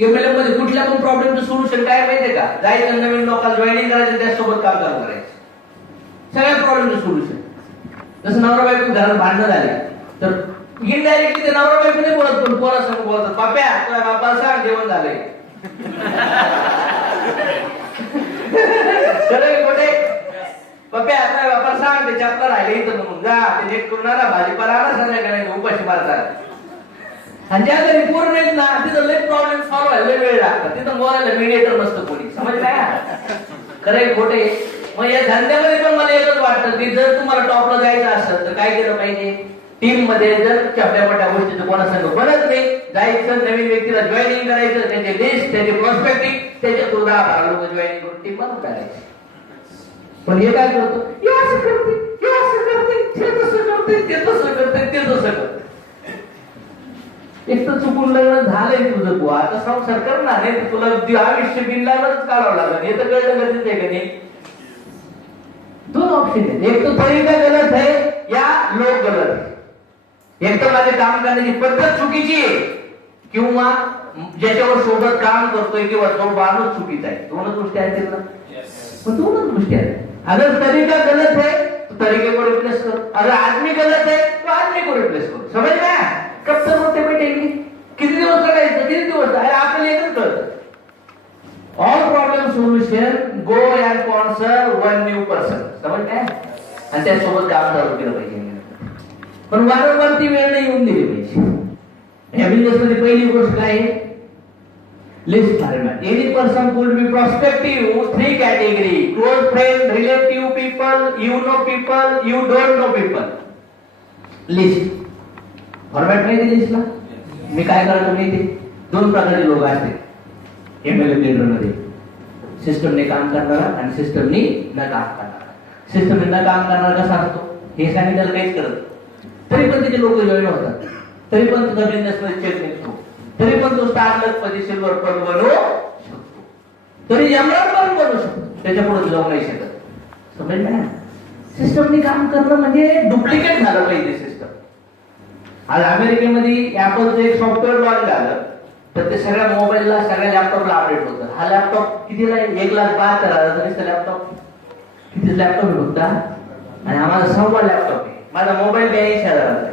MLM मध्ये कुठल्या पण प्रॉब्लेमचं सोल्युशन काय माहितीये का? जायचं नवीन लोकांना जॉईनिंग करायचं, त्यासोबत काम करायचं, सगळ्या प्रॉब्लेमचं सोल्युशन. जसं नवरा बायको घरात भांडणं झाले तर इनडायरेक्टली ते नवरा बायको नाही बोलत, पण कोणासमोर बोलतात, पाप्या तुझ्या बापाला सांग जेवण झालंय. कुठे पप्या तुझ्या बापाला सांग ते चपला राहिले इथं म्हणून जा, ते नीट करून आला, भाजीपाला आला संध्याकाळी उपाशी मारतात. आणि ज्या घरी पूर्ण आहेत ना तिथं लई प्रॉब्लेम सॉल्व्ह व्हायला वेळ लागतात, तिथं बोलायला मीडिएटर नसतं कोणी. समजलं का? खरं खोटे? मग या धंद्यामध्ये पण मला एकच वाटतं की जर तुम्हाला टॉपला जायचं असेल तर काय केलं पाहिजे? टीम मध्ये जर छोट्या मोठ्या गोष्टीचं कोणासंग बनत नाही, जायचं नवीन व्यक्तीला जॉईनिंग करायचं, त्याचे लिस्ट, त्याचे प्रोस्पेक्टिव्ह, त्याच्या 12 लोक जॉईनिंग करून टीम बनवून करायची. पण हे काय करतो? हे असं करते, हे असं करते, ते तसं करते, ते तसं करते, ते तसं करते. एक तर चुकून लग्न झालंय तुझं, तू आता संसार करणार नाही, तुला आयुष्य बिनलाच काढावं लागलं. हे तर कळलं गरजेचं आहे का नाही? दोन ऑप्शन आहेत, एक तो तरीका गलत आहे या लोक गलत आहे. एक तर माझे काम करण्याची पद्धत चुकीची आहे किंवा ज्याच्यावर सोबत काम करतोय किंवा तो माणूस चुकीचा आहे. दोनच गोष्टी आहेत ना, पण दोनच गोष्टी आहेत. अगर तरीका गलत है तो तरीके को रिप्लेस करो, अगर आदमी गलत है तो आदमी को रिप्लेस करो. समझ में आया? कब तक होते बैठेंगे? किती दिवस लगायचं? किती दिवस? अरे आपल्याला एकच कळतं, all problem solution go and sponsor one new person. समज काय? आणि त्यासोबत काम चालू केलं पाहिजे. पण वारंवार ती वेळ नाही येऊन दिली पाहिजे. या बिझनेस मध्ये पहिली गोष्ट काय आहे? List format. Any person could be prospective 3 category: close friend, relative people, you know people, you don't know people. List format माहिती लिस्टला? मी काय करतो माहिती? 2 प्रकारचे लोक असते एमएलए लीडर मध्ये, सिस्टमने काम करणारा आणि सिस्टमनी न काम करणारा. सिस्टमने न काम करणारा कसा असतो? हे सांगितलं काहीच करत, तरी पण तिथे लोक जॉईन होतात, तरी पण तुझा बिझनेस मध्ये चेक निघतो, तरी पण तो स्टारलक मध्ये सिल्वर पण बनवू शकतो, तरी एमराल्ड पण बनवू शकतो, त्याच्या पुढे जाऊ नाही शकत. समजलं ना? सिस्टमनी काम करणं म्हणजे डुप्लिकेट झालं पाहिजे सिस्टम. आज अमेरिकेमध्ये ऍपलचं एक सॉफ्टवेअर लॉन्च झालं तर ते सगळ्या मोबाईलला, सगळ्या लॅपटॉपला अपडेट होतं. हा लॅपटॉप कितीला आहे? 1,72,000 लॅपटॉप. किती लॅपटॉप होता? आणि आम्हाला 6वा लॅपटॉप आहे. माझा मोबाईल 82,000 आहे.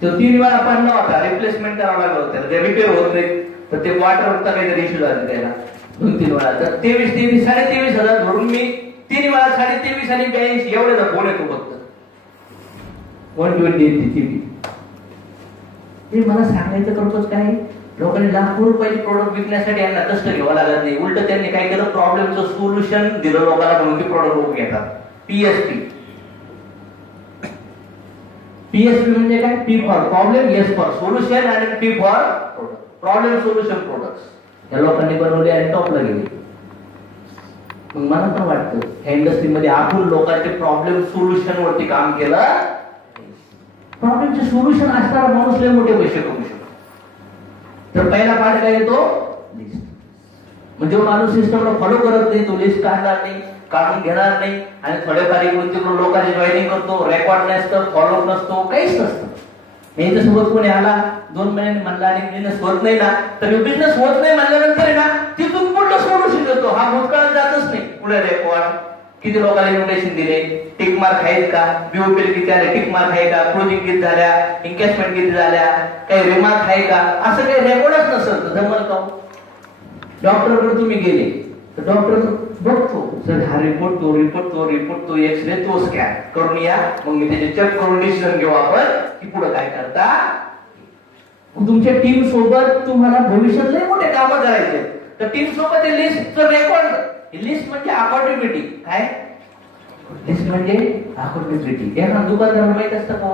तो 3 वेळा पडला होता, रिप्लेसमेंट करावं लागलं होतं, ते रिपेअर होत नाही, तर ते वॉटरचा काहीतरी इश्यू झाला त्याला 2-3 वेळा. तर 23,000 धरून मी 3 वेळा 23,500 आणि 82 एवढ्याचा फोन येतो फक्त 128 GB. हे मला सांगायचं करतोच काय? लोकांनी लाखो रुपयाचे प्रोडक्ट विकण्यासाठी यांना कष्ट घ्यावं लागत नाही, उलट त्यांनी काय केलं? प्रॉब्लेमचं सोल्युशन दिलं लोकांना म्हणून ते प्रोडक्ट लोक घेतात. पीएसपी. पीएसपी म्हणजे काय? P for problem, S for solution आणि P for product. Problem solution products या लोकांनी बनवले आणि टॉपला गेले. मग मला पण वाटतं ह्या इंडस्ट्रीमध्ये आपण लोकांचे प्रॉब्लेम सोल्युशन वरती काम केलं. प्रॉब्लेमचे सोल्युशन असणारा माणूस लय मोठे पैसे कमवू शकतो. तर पहिला पार्ट काय येतो? लिस्ट. म्हणजे माणूस सिस्टमला फॉलो करत नाही, तो लिस्ट काढणार नाही, काढून घेणार नाही, आणि थोडेफार इकडून लोकांची जॉईनिंग करतो, रेकॉर्ड नसतं, फॉलो नसतो, काहीच नसतं. याच्यासोबत कोणी आला 2 महिन्यांनी म्हणला आणि बिझनेस होत नाही ना, तर बिझनेस होत नाही म्हणल्यानंतर आहे ना तिथून पुढलं सोल्युशन देतो. हा भूतकाळात जातच नाही. पुढे रेकॉर्ड, किती लोकांना इन्व्हिटेशन दिले, टिक मार्क आहेत का, बीओपीएल किती आले, टिक मार्क आहे का, क्लोजिंग किती झाल्या, एंगेजमेंट किती झाल्या, काही रिमार्क आहे का, असं काही रेकॉर्डच नसतं. जमल का? डॉक्टरकडे तुम्ही गेले तर डॉक्टर बघतो, सर हा रिपोर्ट तो एक्सरे तो स्कॅन करून या, मग मी त्याचे चेक करून डिसिजन घेऊ आपण की पुढे काय करता. तुमच्या टीम सोबत तुम्हाला भविष्यात लय मोठे कामं करायचे, तर टीम सोबत लिस्टचं रेकॉर्ड. लिस्ट म्हणजे अकाउंटेबिलिटी. काय लिस्ट म्हणजे? अकाउंटेबिलिटी. एखादा दुकानदार माहित असतं का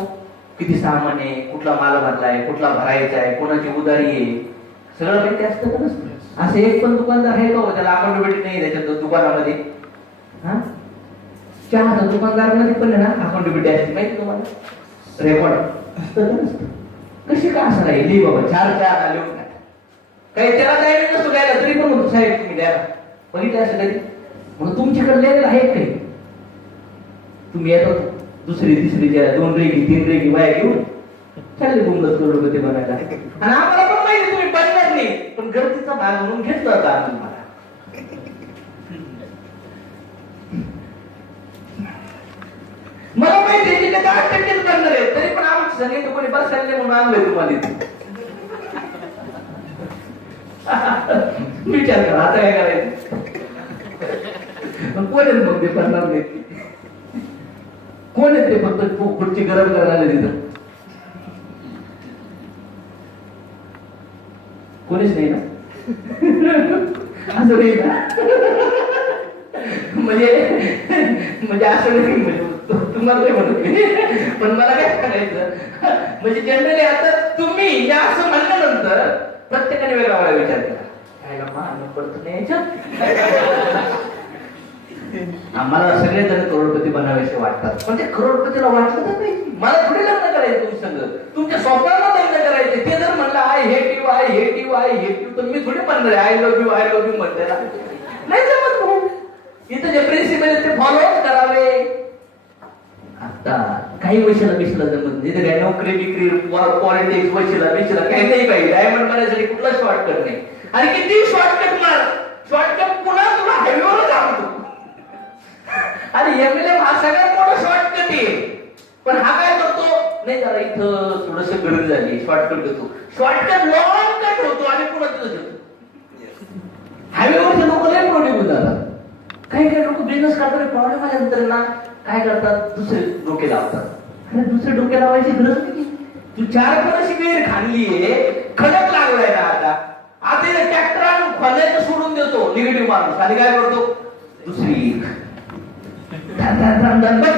किती सामान आहे, कुठला माल भरलाय, कुठला भरायचा आहे, कोणाची उधारी आहे, सगळं माहिती असतं का? नसतं. असं एक पण दुकानदार आहे का त्याला अकाउंटेबिलिटी नाही त्याच्या दुकानामध्ये? चहाचा दुकानदार मध्ये पण ना अकाउंटेबिलिटी असते, माहिती तुम्हाला? रेकॉर्ड असतं का? नसतं. कशी का असं नाही? लिहि बाबा 4 चहा लिहून काही त्याला काय नसतो घ्यायला, तरी पण म्हणतो साहेब तुम्ही द्या. बघितलं असं कधी? म्हणून तुमच्याकडे लेवल आहे काही? तुम्ही येतो 2री 3रीच्या 2 रेगी 3 रेगी बाया घेऊन चालले गुंगच करोडपती बनायला, आणि आम्हाला पण माहिती तुम्ही बनणार नाही, पण गर्दीचा भाग म्हणून घेतलं होतं आम्ही मला. मला माहिती आहे की 10% बंदर आहे, तरी पण आमची सांगितलं कोणी बसायला नाही म्हणून आणलंय तुम्हाला इथे. विचार करा आता काय करायचं. कोण आहेत मग ते करणार नाही, कोण आहे ते फक्त खुर्ची गरम करायला तिथं? कोणीच नाही ना. असं नाही ना, म्हणजे असं नाही, म्हणजे तुम्हाला काय म्हणत, पण मला काय सांगायचं म्हणजे जनरली आता तुम्ही या असं म्हणल्यानंतर प्रत्येकाने वेगळा वेगळा विचार केला. आम्हाला सगळेजण करोडपती बनावेसे वाटतात, पण ते करोडपतीला वाटलं तर नाही. मला थोडी लग्न करायचं तुम्ही सगळं, तुमच्या स्वप्नाला लग्न करायचे. ते जर म्हणलं I hate you I hate you I hate you, तर मी थोडी म्हणणार आय लव्ह यू म्हणते नाही जमत भाऊ. इथं जे प्रिन्सिपल ते फॉलो करावे. आता काही वशिला बिशीला जमत नाही, काय नोकरी बिकरी पॉलिटिक्स वशिला बिशीला काही नाही पाहिजे. डायमंड मारण्यासाठी कुठला शॉर्टकट नाही. आणि किती शॉर्टकट मार, शॉर्टकट पुन्हा तुला हायवेवर आणतो. आणि एमएलए हा सगळ्यात मोठा शॉर्टकट आहे, पण हा काय करतो नाही जरा इथं थोडस गरज झाली शॉर्टकट घेतो. शॉर्टकट लॉंग कट होतो आणि पुन्हा तिथं घेतो. हायवेवरचे लोक लय मोठे होऊन जातात. काही काही लोक बिझनेस करताना प्रॉब्लेम आल्यानंतर ना काय करतात, दुसरे डोके लावतात. अरे दुसरे डोके लावायची गरज नाही. तू 4 वर्षी वेळ खाल्लीये, खडक लागलाय ना आता ट्रॅक्टर आणून खोलायचं सोडून देतो निगेटिव्ह माणूस, आणि काय करतो दुसरी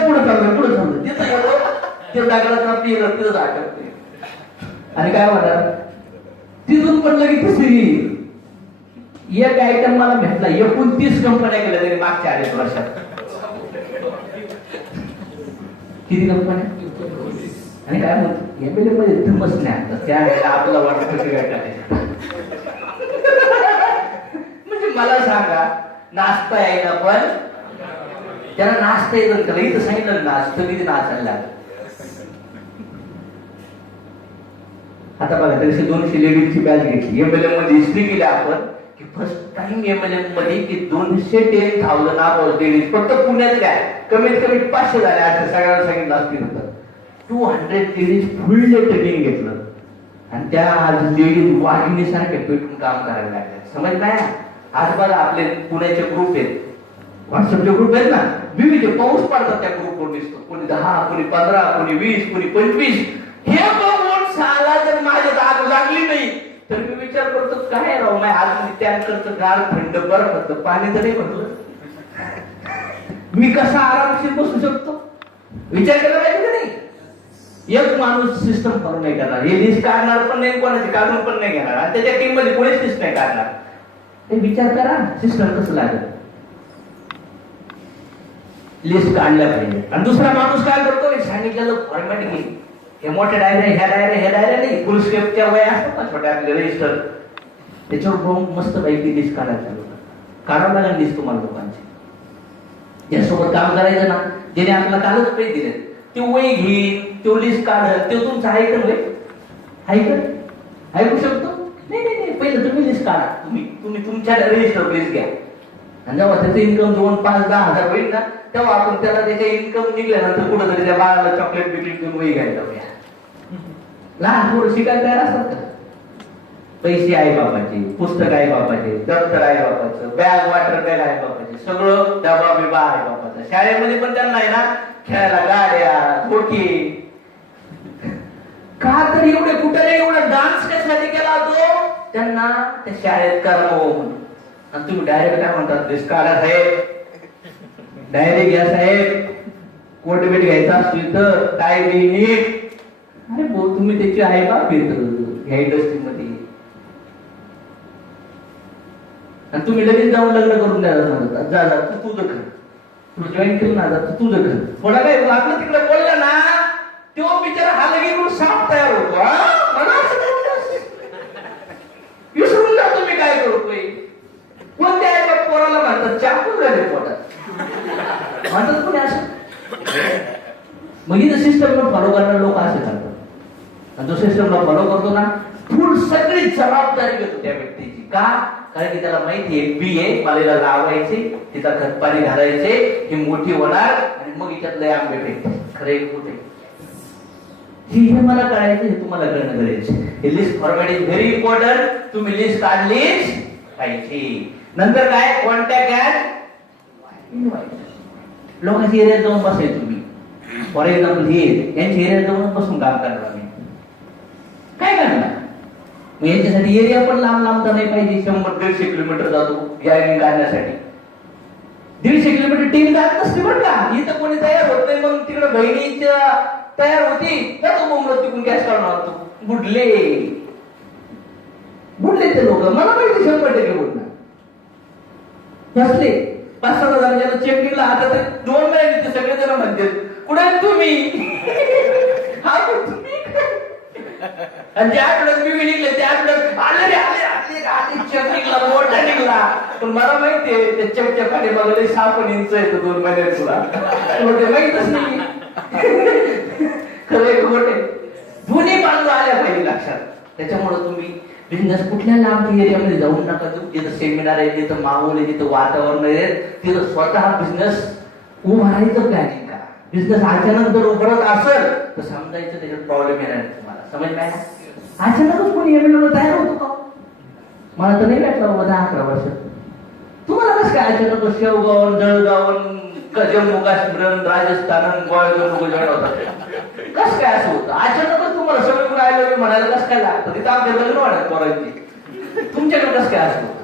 पुढे चाललं तिथं येतो, ते जागला तिथं अटकते. आणि काय म्हणतात तिथून पण लगेच तिसरी. एक आयटम मला भेटला 29 कंपन्या केल्या तरी मागच्या 2.5 वर्षात. किती कंपन्या? आणि काय म्हणतो एमएलए मध्ये धमच नाही, त्या आपला वाटत म्हणजे मला सांगा नाचता येईना, पण त्याला नाचता येतं. त्याला इथं सांगितलं नाच, तर किती नाचायला लागलं. आता बघा तरी 200 लेडीजची बॅच घेतली एमएलए मध्ये. हिस्ट्री केली आपण की फर्स्ट टाइम एमएलए मध्ये की 210,000 नाव लेडीज फक्त पुण्यातल्या, कमीत कमी 500 झाल्या. आता सगळ्यांना सांगितलं असतील होतं 200 लेडीज फुल डे ट्रेनिंग घेतलं, आणि त्या लेडीज वाघिणीसारखे पेटून काम करायला लागले. समज नाही. आज बघा आपले पुण्याचे ग्रुप आहेत, व्हॉट्सअपचे ग्रुप आहेत ना, विविध पाऊस पडतात त्या ग्रुपवर दिसतो. कोणी 10, कोणी 15, कोणी 20, कोणी 25. हे बघून साला जर माझ्यात आग लागली नाही तर मी विचार करतो काय राहू नाही आज टँकरचं गार थंड बरं पाणी तर नाही म्हटलं, मी कसा आरामशीर बसू शकतो. विचार केला पाहिजे का नाही. एक माणूस सिस्टम फॉलो नाही करणार, हे लिस्ट काढणार पण नाही, कोणाची काढून पण नाही घेणार, आणि त्याच्या टीम मध्ये कोणीच लिस्ट नाही काढणार. ते विचार करा सिस्टम कसं लागेल. लिस्ट काढल्या पाहिजे. आणि दुसरा माणूस काय करतो सांगितलेलं फॉर्मॅट घे, हे मोठ्या डायऱ्या ह्या डायऱ्या नाही, फुल स्केपच्या वया असतात ना छोट्या आपले रजिस्टर, त्याच्यावर मस्त पैकी लिस्ट काढायला चालू काढावं लागेल. लिस्ट तुम्हाला लोकांची यासोबत काम करायचं ना, ज्याने आपल्याला कालच पैसे दिले ते वही घेईन, तो लिस्ट काढत, ते तुमचं ऐकन होय ऐकू शकतो. नाही पहिलं तुम्ही लिस्ट काढा, तुम्ही तुमच्या रजिस्टर लिस्ट घ्या, आणि जेव्हा त्याचं इन्कम 2, 5, 10 हजार होईल ना, तेव्हा आपण त्याला त्याच्या इन्कम निघल्यानंतर कुठं तरी त्या बाळाला चॉकलेट बिकलेट घेऊन वही घ्यायला जाऊया. लहान पोरं शिकायला तयार असतात का? पैसे आई बापाचे, पुस्तक आई बापाचे, दप्तर आई बापाचं, बॅग वॉटर बॅग आई बापाचे, सगळं डबा बिबा आई बापाचा. शाळेमध्ये पण त्यांना आहे ना खेळायला गाड्या, घोटी. का तर एवढे कुठे एवढा डान्स कशासाठी केला तो त्यांना त्या शाळेत करावं म्हणून. आणि तुम्ही डायरेक्ट काय म्हणतात लिस्ट काढा साहेब, डायरेक्ट घ्या साहेब, कोट बीट घ्यायचा असतो इथं काय नीट. अरे भाऊ तुम्ही त्याची आहे बाप येत ह्या इंडस्ट्रीमध्ये, आणि तुम्ही लगेच जाऊन लग्न करून द्यायला सांगतात. जा तू तुझं घर, तू जॉईन करून ना तू तुझं घर. थोडा काय आपलं तिकडे बोलला ना, तो बिचारा हा लगेच साप तयार होतो. विसरून जा तुम्ही काय करतोय. कोणत्या आहे पोराला म्हणतात चाकू झाले पोटात म्हणतात कोणी असं. मग इथं सिस्टमला फॉलो करणारे लोक असे करतात, आणि जो सिस्टमला फॉलो करतो ना फुल सगळी जबाबदारी घेतो त्या व्यक्तीची. का? कारण की त्याला माहिती आहे बी आहे, मला हिला लावायचे, तिचा खतपाणी घालायचे, ही मोठी होणार आणि मग हिच्यात लय आंबे भेटते. खरं एक कुठे हे मला कळायचं, हे तुम्हाला कळणं गरजेचं. हे list format is very important. तुम्ही लिस्ट काढलीच पाहिजे. नंतर काय? Contact and invite. लोकांच्या एरियात जाऊन बसायचं तुम्ही. फॉर एक्झाम्पल हे यांच्या एरियात जाऊन बसून काम करणार आम्ही काय करणार? मग याच्यासाठी एरिया पण लांब लांबचा नाही पाहिजे. 100-150 किलोमीटर जातो गॅरिंग काढण्यासाठी. 150 किलोमीटर टीम जात नसते बरं का. इथं कोणी तयार होत नाही. मग तिकडे बहिणीच्या तयार होती जातो मुंबईत, तिकडून गॅस काढून आणतो. बुडले ते लोक. मला माहिती 100% बुडणार. बसले 5-7 हजार चेकिंगला. आता तर 2 महिने ते सगळे जण म्हणतात कुठे तुम्ही हा तुम्ही. आणि त्या आठवड्यात मी निघले, त्या आठवड्यात आले चेकिंगला मोठा निघला. पण मला माहितीये त्या चेकच्या पाठी बघायला 6 इंच येतो 2 महिन्यात तुला. माहितच नाही. खरं खोटे दोन्ही बाजू आल्या पाहिजे लक्षात. त्याच्यामुळे तुम्ही बिझनेस कुठल्या लांब एरियामध्ये जाऊन नका. जिथं सेमिनार आहे, जिथं माहोल आहे, जिथं वातावरण आहे, तिथं स्वतः बिझनेस उभारायचं प्लॅनिंग करा. बिझनेस अचानक जर उभरत असेल तर समजायचं त्याच्यात प्रॉब्लेम येणार तुम्हाला. समज नाही? अचानकच कोणी एमएलए तयार होतो का? मला तर नाही भेटला बाबा 10-11 वर्ष. तुम्हाला कसं काय अचानक शेवगाव, जळगाव, जम्मू काश्मीर, राजस्थान, गोळगाव होतात? कसं काय असं होतं? अचानकच तुम्हाला सगळं राहिलं म्हणायला कसं काय लागतं? तिथं आमच्या लग्न वाढत पोरांची. तुमच्याकडे कसं काय असं होतं?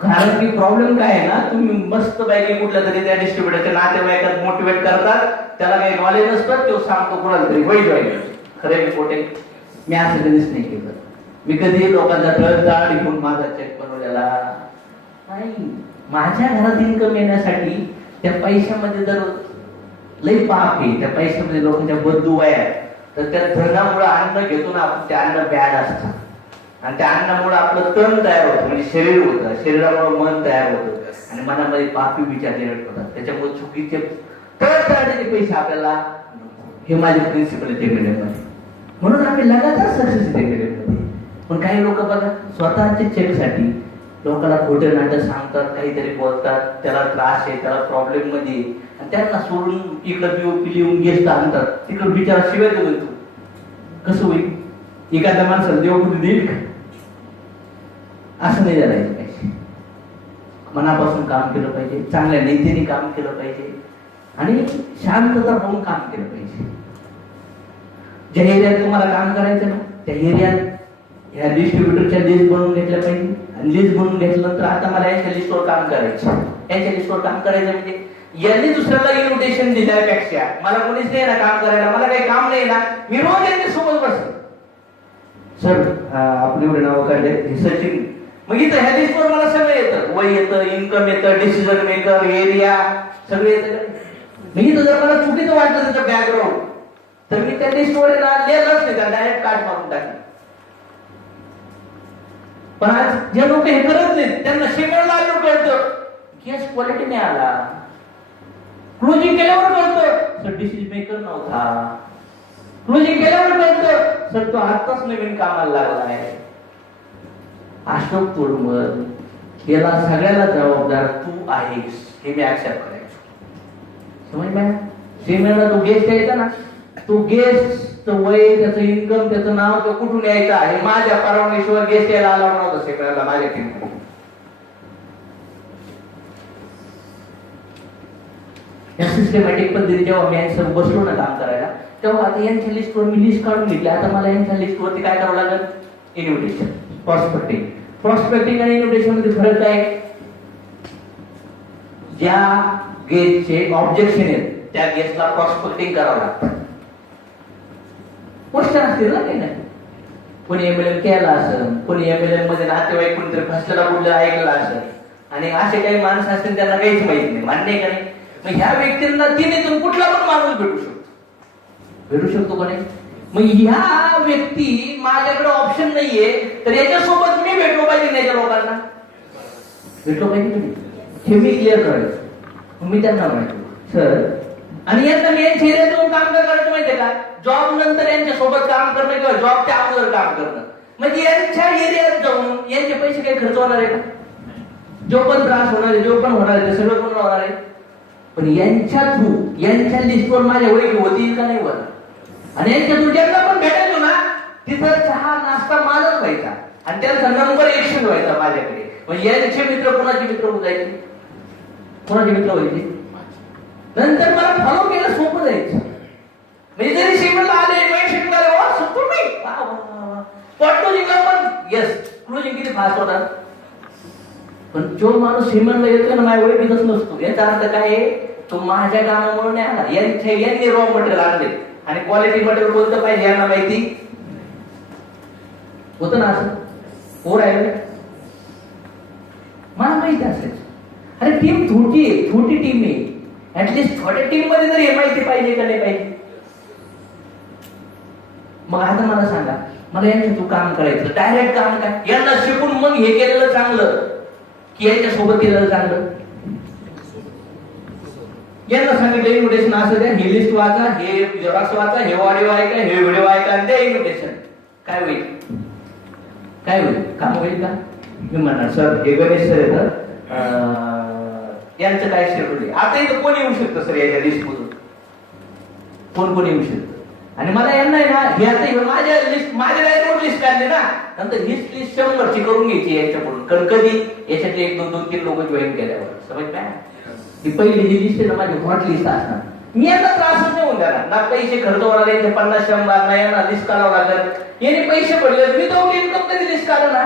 कारण की प्रॉब्लेम काय आहे ना, तुम्ही मस्त पैकी कुठल्या तरी त्या डिस्ट्रीब्युटरच्या नातेवाईकात मोटिवेट करतात. त्याला काही नॉलेज नसतं, तो सांगतो कोणाला तरी वैध व्हायला. खरे खोटे मी असं कधीच नाही केलं. मी कधी लोकांचा तळजाळ घेऊन माझा चेक बनवलेला नाही. माझ्या घरात इन्कम येण्यासाठी त्या पैशामध्ये जर लई पाप आहे, त्या पैशामध्ये लोकांच्या बदुवाया आहेत, तर त्या धनामुळे अन्न घेतो ना आपण, ते अन्न बॅड असतं. आणि त्या अन्नामुळे आपलं तण तयार होतं, म्हणजे शरीर होतं. शरीरामुळे मन तयार होतं आणि मनामध्ये पापी विचार निर्माण होतात. त्याच्यामुळे चुकीचे तळतळाचे पैसे आपल्याला, हे माझे प्रिन्सिपल आहे टेक्निकमध्ये. म्हणून आम्ही लगातार सक्सेस टेक्निकमध्ये. पण काही लोक बघा स्वतःच्या चेकसाठी लोकांना खोटे नाटक सांगतात, काहीतरी बोलतात, त्याला त्रास आहे, त्याला प्रॉब्लेम मध्ये, आणि त्यांना सोडून इकडं पीओपी लिहून गेस्ट आणतात, तिकडं बिचारा शिवाय देतो. कसं होईल? एखाद्या माणसाला देव कुठे देईल का? असं नाही करायचं पाहिजे. मनापासून काम केलं पाहिजे, चांगल्या नीतीने काम केलं पाहिजे आणि शांतता होऊन काम केलं पाहिजे. ज्या एरियात तुम्हाला काम करायचं ना त्या एरियात ह्या डिस्ट्रीब्युटरच्या लिस्ट बनवून घेतल्या पाहिजे. आणि लिस्ट बनवून घेतल्यानंतर आता मला यांच्या लिस्टवर काम करायचं. यांच्या लिस्टवर काम करायचं म्हणजे यांनी दुसऱ्याला इन्व्हिटेशन दिल्यापेक्षा मला कोणीच नाही ना काम करायला, मला काही काम नाही ना, मी रोज यांच्या सोबत बसतो. सर आपली एवढे नाव काढले सचिन, मग इथं ह्या लिस्टवर मला सगळं येतं. वय येतं, इन्कम येतं, डिसिजन मेकर, एरिया सगळं येतं. मी इथं जर मला चुकीचं वाटलं त्याचं बॅकग्राऊंड तर मी त्या लिस्टवर लिहिलंच नाही, त्या डायरेक्ट कार्ड मारून टाकलं. पण आज जे लोक हे करत नाहीत त्यांना शेवटला आल्यावर कळतं केस क्वालिटी नाही आला, क्लोजिंग केल्यावर कळतं सर डिसिजन मेकर नव्हता, क्लोजिंग केल्यावर कळतं सर तो आताच नवीन कामाला लागला आहे. अशोक तोडमल याला सगळ्याला जबाबदार तू आहेस हे मी ऍक्सेप्ट करायचो. समज मॅम सेमिनारला तो गेस्ट यायचा ना, तो गेस्ट वय, त्याचं इन्कम, त्याचं नाव, तो कुठून यायचा हे माझ्या परवानगीशिवाय गेस्ट यायला आला नव्हता सेमिनारला माझ्या टीम. या सिस्टमॅटिक पद्धतीने जेव्हा मी यांचं बसलो ना काम करायला तेव्हा आता यांच्या लिस्टवर मी लिस्ट काढून घेतली. आता मला यांच्या लिस्टवरती काय करावं लागेल? Invitation, prospecting. प्रॉस्पेक्टिंग आणि इन्व्हिटेशन मध्ये फरक काय? ज्या गेस्टचे ऑब्जेक्शन आहेत त्या गेस्टला प्रॉस्पेक्टिंग करावं लागतं. क्वेश्चन असतील ना काही नाही, कोणी एमएलए केला असेल, कोणी एमएलए मध्ये नातेवाईक कोणीतरी फसलेला कुठला ऐकला असेल, आणि असे काही माणसं असतील त्यांना काहीच माहित नाही, मान्य आहे का नाही? मग ह्या व्यक्तींना तिने कुठला पण माणूस भेटू शकतो का नाही? मग ह्या व्यक्ती माझ्याकडे ऑप्शन नाहीये तर याच्यासोबत मी भेटलो पाहिजे नाही, त्या लोकांना भेटलो पाहिजे की हे मी क्लिअर करायचं. मी त्यांना म्हणतो सर, आणि यांना मी यांच्या एरियात जाऊन काम काय करायचं माहितीये का? जॉब नंतर यांच्या सोबत काम करणं किंवा जॉबच्या अगोदर काम करणं. म्हणजे यांच्या एरियात जाऊन यांचे पैसे काही खर्च होणार आहे का? जो पण त्रास होणार आहे, जो पण होणार आहे, ते सगळं कोण होणार आहे? पण यांच्या थ्रू, यांच्या लिस्टवर माझ्या ओळखी होतील का नाही होत? आणि यांच्या थ्रू ज्यांना पण भेटायचो ना, तिथं चहा नाश्ता मालच व्हायचा आणि त्यांचा नंबर एक्सचेंज व्हायचा माझ्याकडे. म्हणजे यांचे मित्र कोणाचे मित्र होत जायचे, कोणाचे मित्र व्हायचे. नंतर मला फॉलो केलं सोपं जायचं. म्हणजे जरी शिकवलं आले तुम्ही पॉटोजिंगला पण येस क्लोजिंग किती फास्ट होता. पण जो माणूस श्रीमंत येतो ना, माझ्या ओळखीतच नसतो. याचा अर्थ काय आहे, तो माझ्या कामामुळे नाही आला. यांनी रॉ मटेरियल आणले आणि क्वालिटी मटेरियल कोणतं पाहिजे यांना माहिती होतं ना. असं पोर आहे मला माहिती असेल. अरे टीम छोटी आहे, छोटी टीम आहे. ऍटलिस्ट छोट्या टीम मध्ये तरी हे माहिती पाहिजे का नाही पाहिजे. मग आता मला सांगा, मला यांच्या तू काम करायचं डायरेक्ट काम काय, यांना शिकून मग हे केलेलं चांगलं की यांच्या सोबत केलेलं चांगलं. यांना सांगितलं इन्व्हिटेशन असं द्या, ही लिस्ट वाचा, हे जेरॉक्स वाचा, हे ऑडिओ ऐका, हे व्हिडिओ ऐका आणि द्या इन्व्हिटेशन. काय होईल, काय होईल, काम होईल का? मी म्हणणार सर हे गणेश सर येतं, यांचं काय शेड्यूल आहे. आता इथं कोण येऊ शकतं सर याच्या लिस्ट मधून, कोण येऊ शकतं. आणि मला यांना आहे ना, हे आता माझ्या लिस्ट, माझ्या लाईनवर लिस्ट काढली ना, नंतर हीच लिस्ट 100ची करून घ्यायची यांच्याकडून. कारण कधी याच्यातले 1-2-3 लोक जॉईन केल्यावर समज काय, ही पहिली जी लिस्ट आहे ना माझी हॉट लिस्ट असणार. मी यांना त्रासच नाही होऊन देणार ना, पैसे खर्च होणार आहे 50-100 ना, यांना लिस्ट काढावं लागेल. याने पैसे पडले मी दोन इन्कम कधी लिस्ट काढा ना.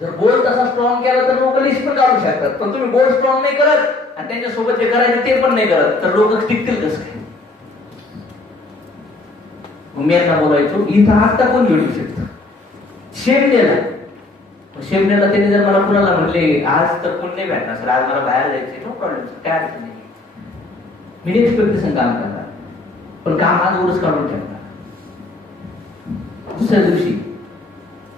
जर बोल तसा स्ट्रॉंग केला तर लोक लिस्ट पण काढू शकतात. पण तुम्ही बोल स्ट्रॉंग नाही करत आणि त्यांच्यासोबत जे करायचं ते पण नाही करत, तर लोक टिकतील कसं काय. मी यांना बोलायचो इथं आता कोण घेऊ शकतं, शेमनेला. शेमनेला त्यांनी जर मला कुणाला म्हणले आज तर कोण नाही भेटणार सर, आज मला बाहेर जायचंय, नो प्रॉब्लेम सर, काय अडचण नाही. मी एक्सपेक्टेशन काम करणार, पण काम आज उरच काढून ठेवणार. दुसऱ्या दिवशी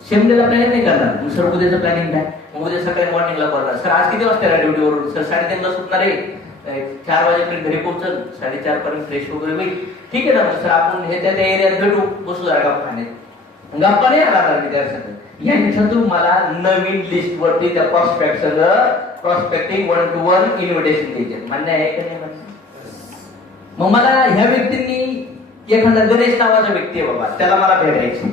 शेमनेला प्लॅनिंग नाही करणार. मग सर उद्याचं प्लॅनिंग काय, मग उद्या सकाळी मॉर्निंगला करणार. सर आज किती वाजता ड्युटीवरून, सर 3:30ला सुटणार आहे, 4 वाजेपर्यंत घरी पोहोचल, 4:30 पर्यंत फ्रेश वगैरे होईल. ठीक आहे ना सर, आपण हे त्या एरियात भेटू, बसू जरा गप्पा खाण्यात. गप्पा नाही राहणार मी त्यासाठी. यांच्यातून मला नवीन लिस्ट वरती त्या प्रॉस्पेक्टिंग 1-to-1 इन्व्हिटेशन द्यायचे. म्हणणे आहे का नाही म्हणणे. मग मला ह्या व्यक्तींनी, एखादा गणेश नावाचा व्यक्ती आहे बाबा, त्याला मला भेटायचं.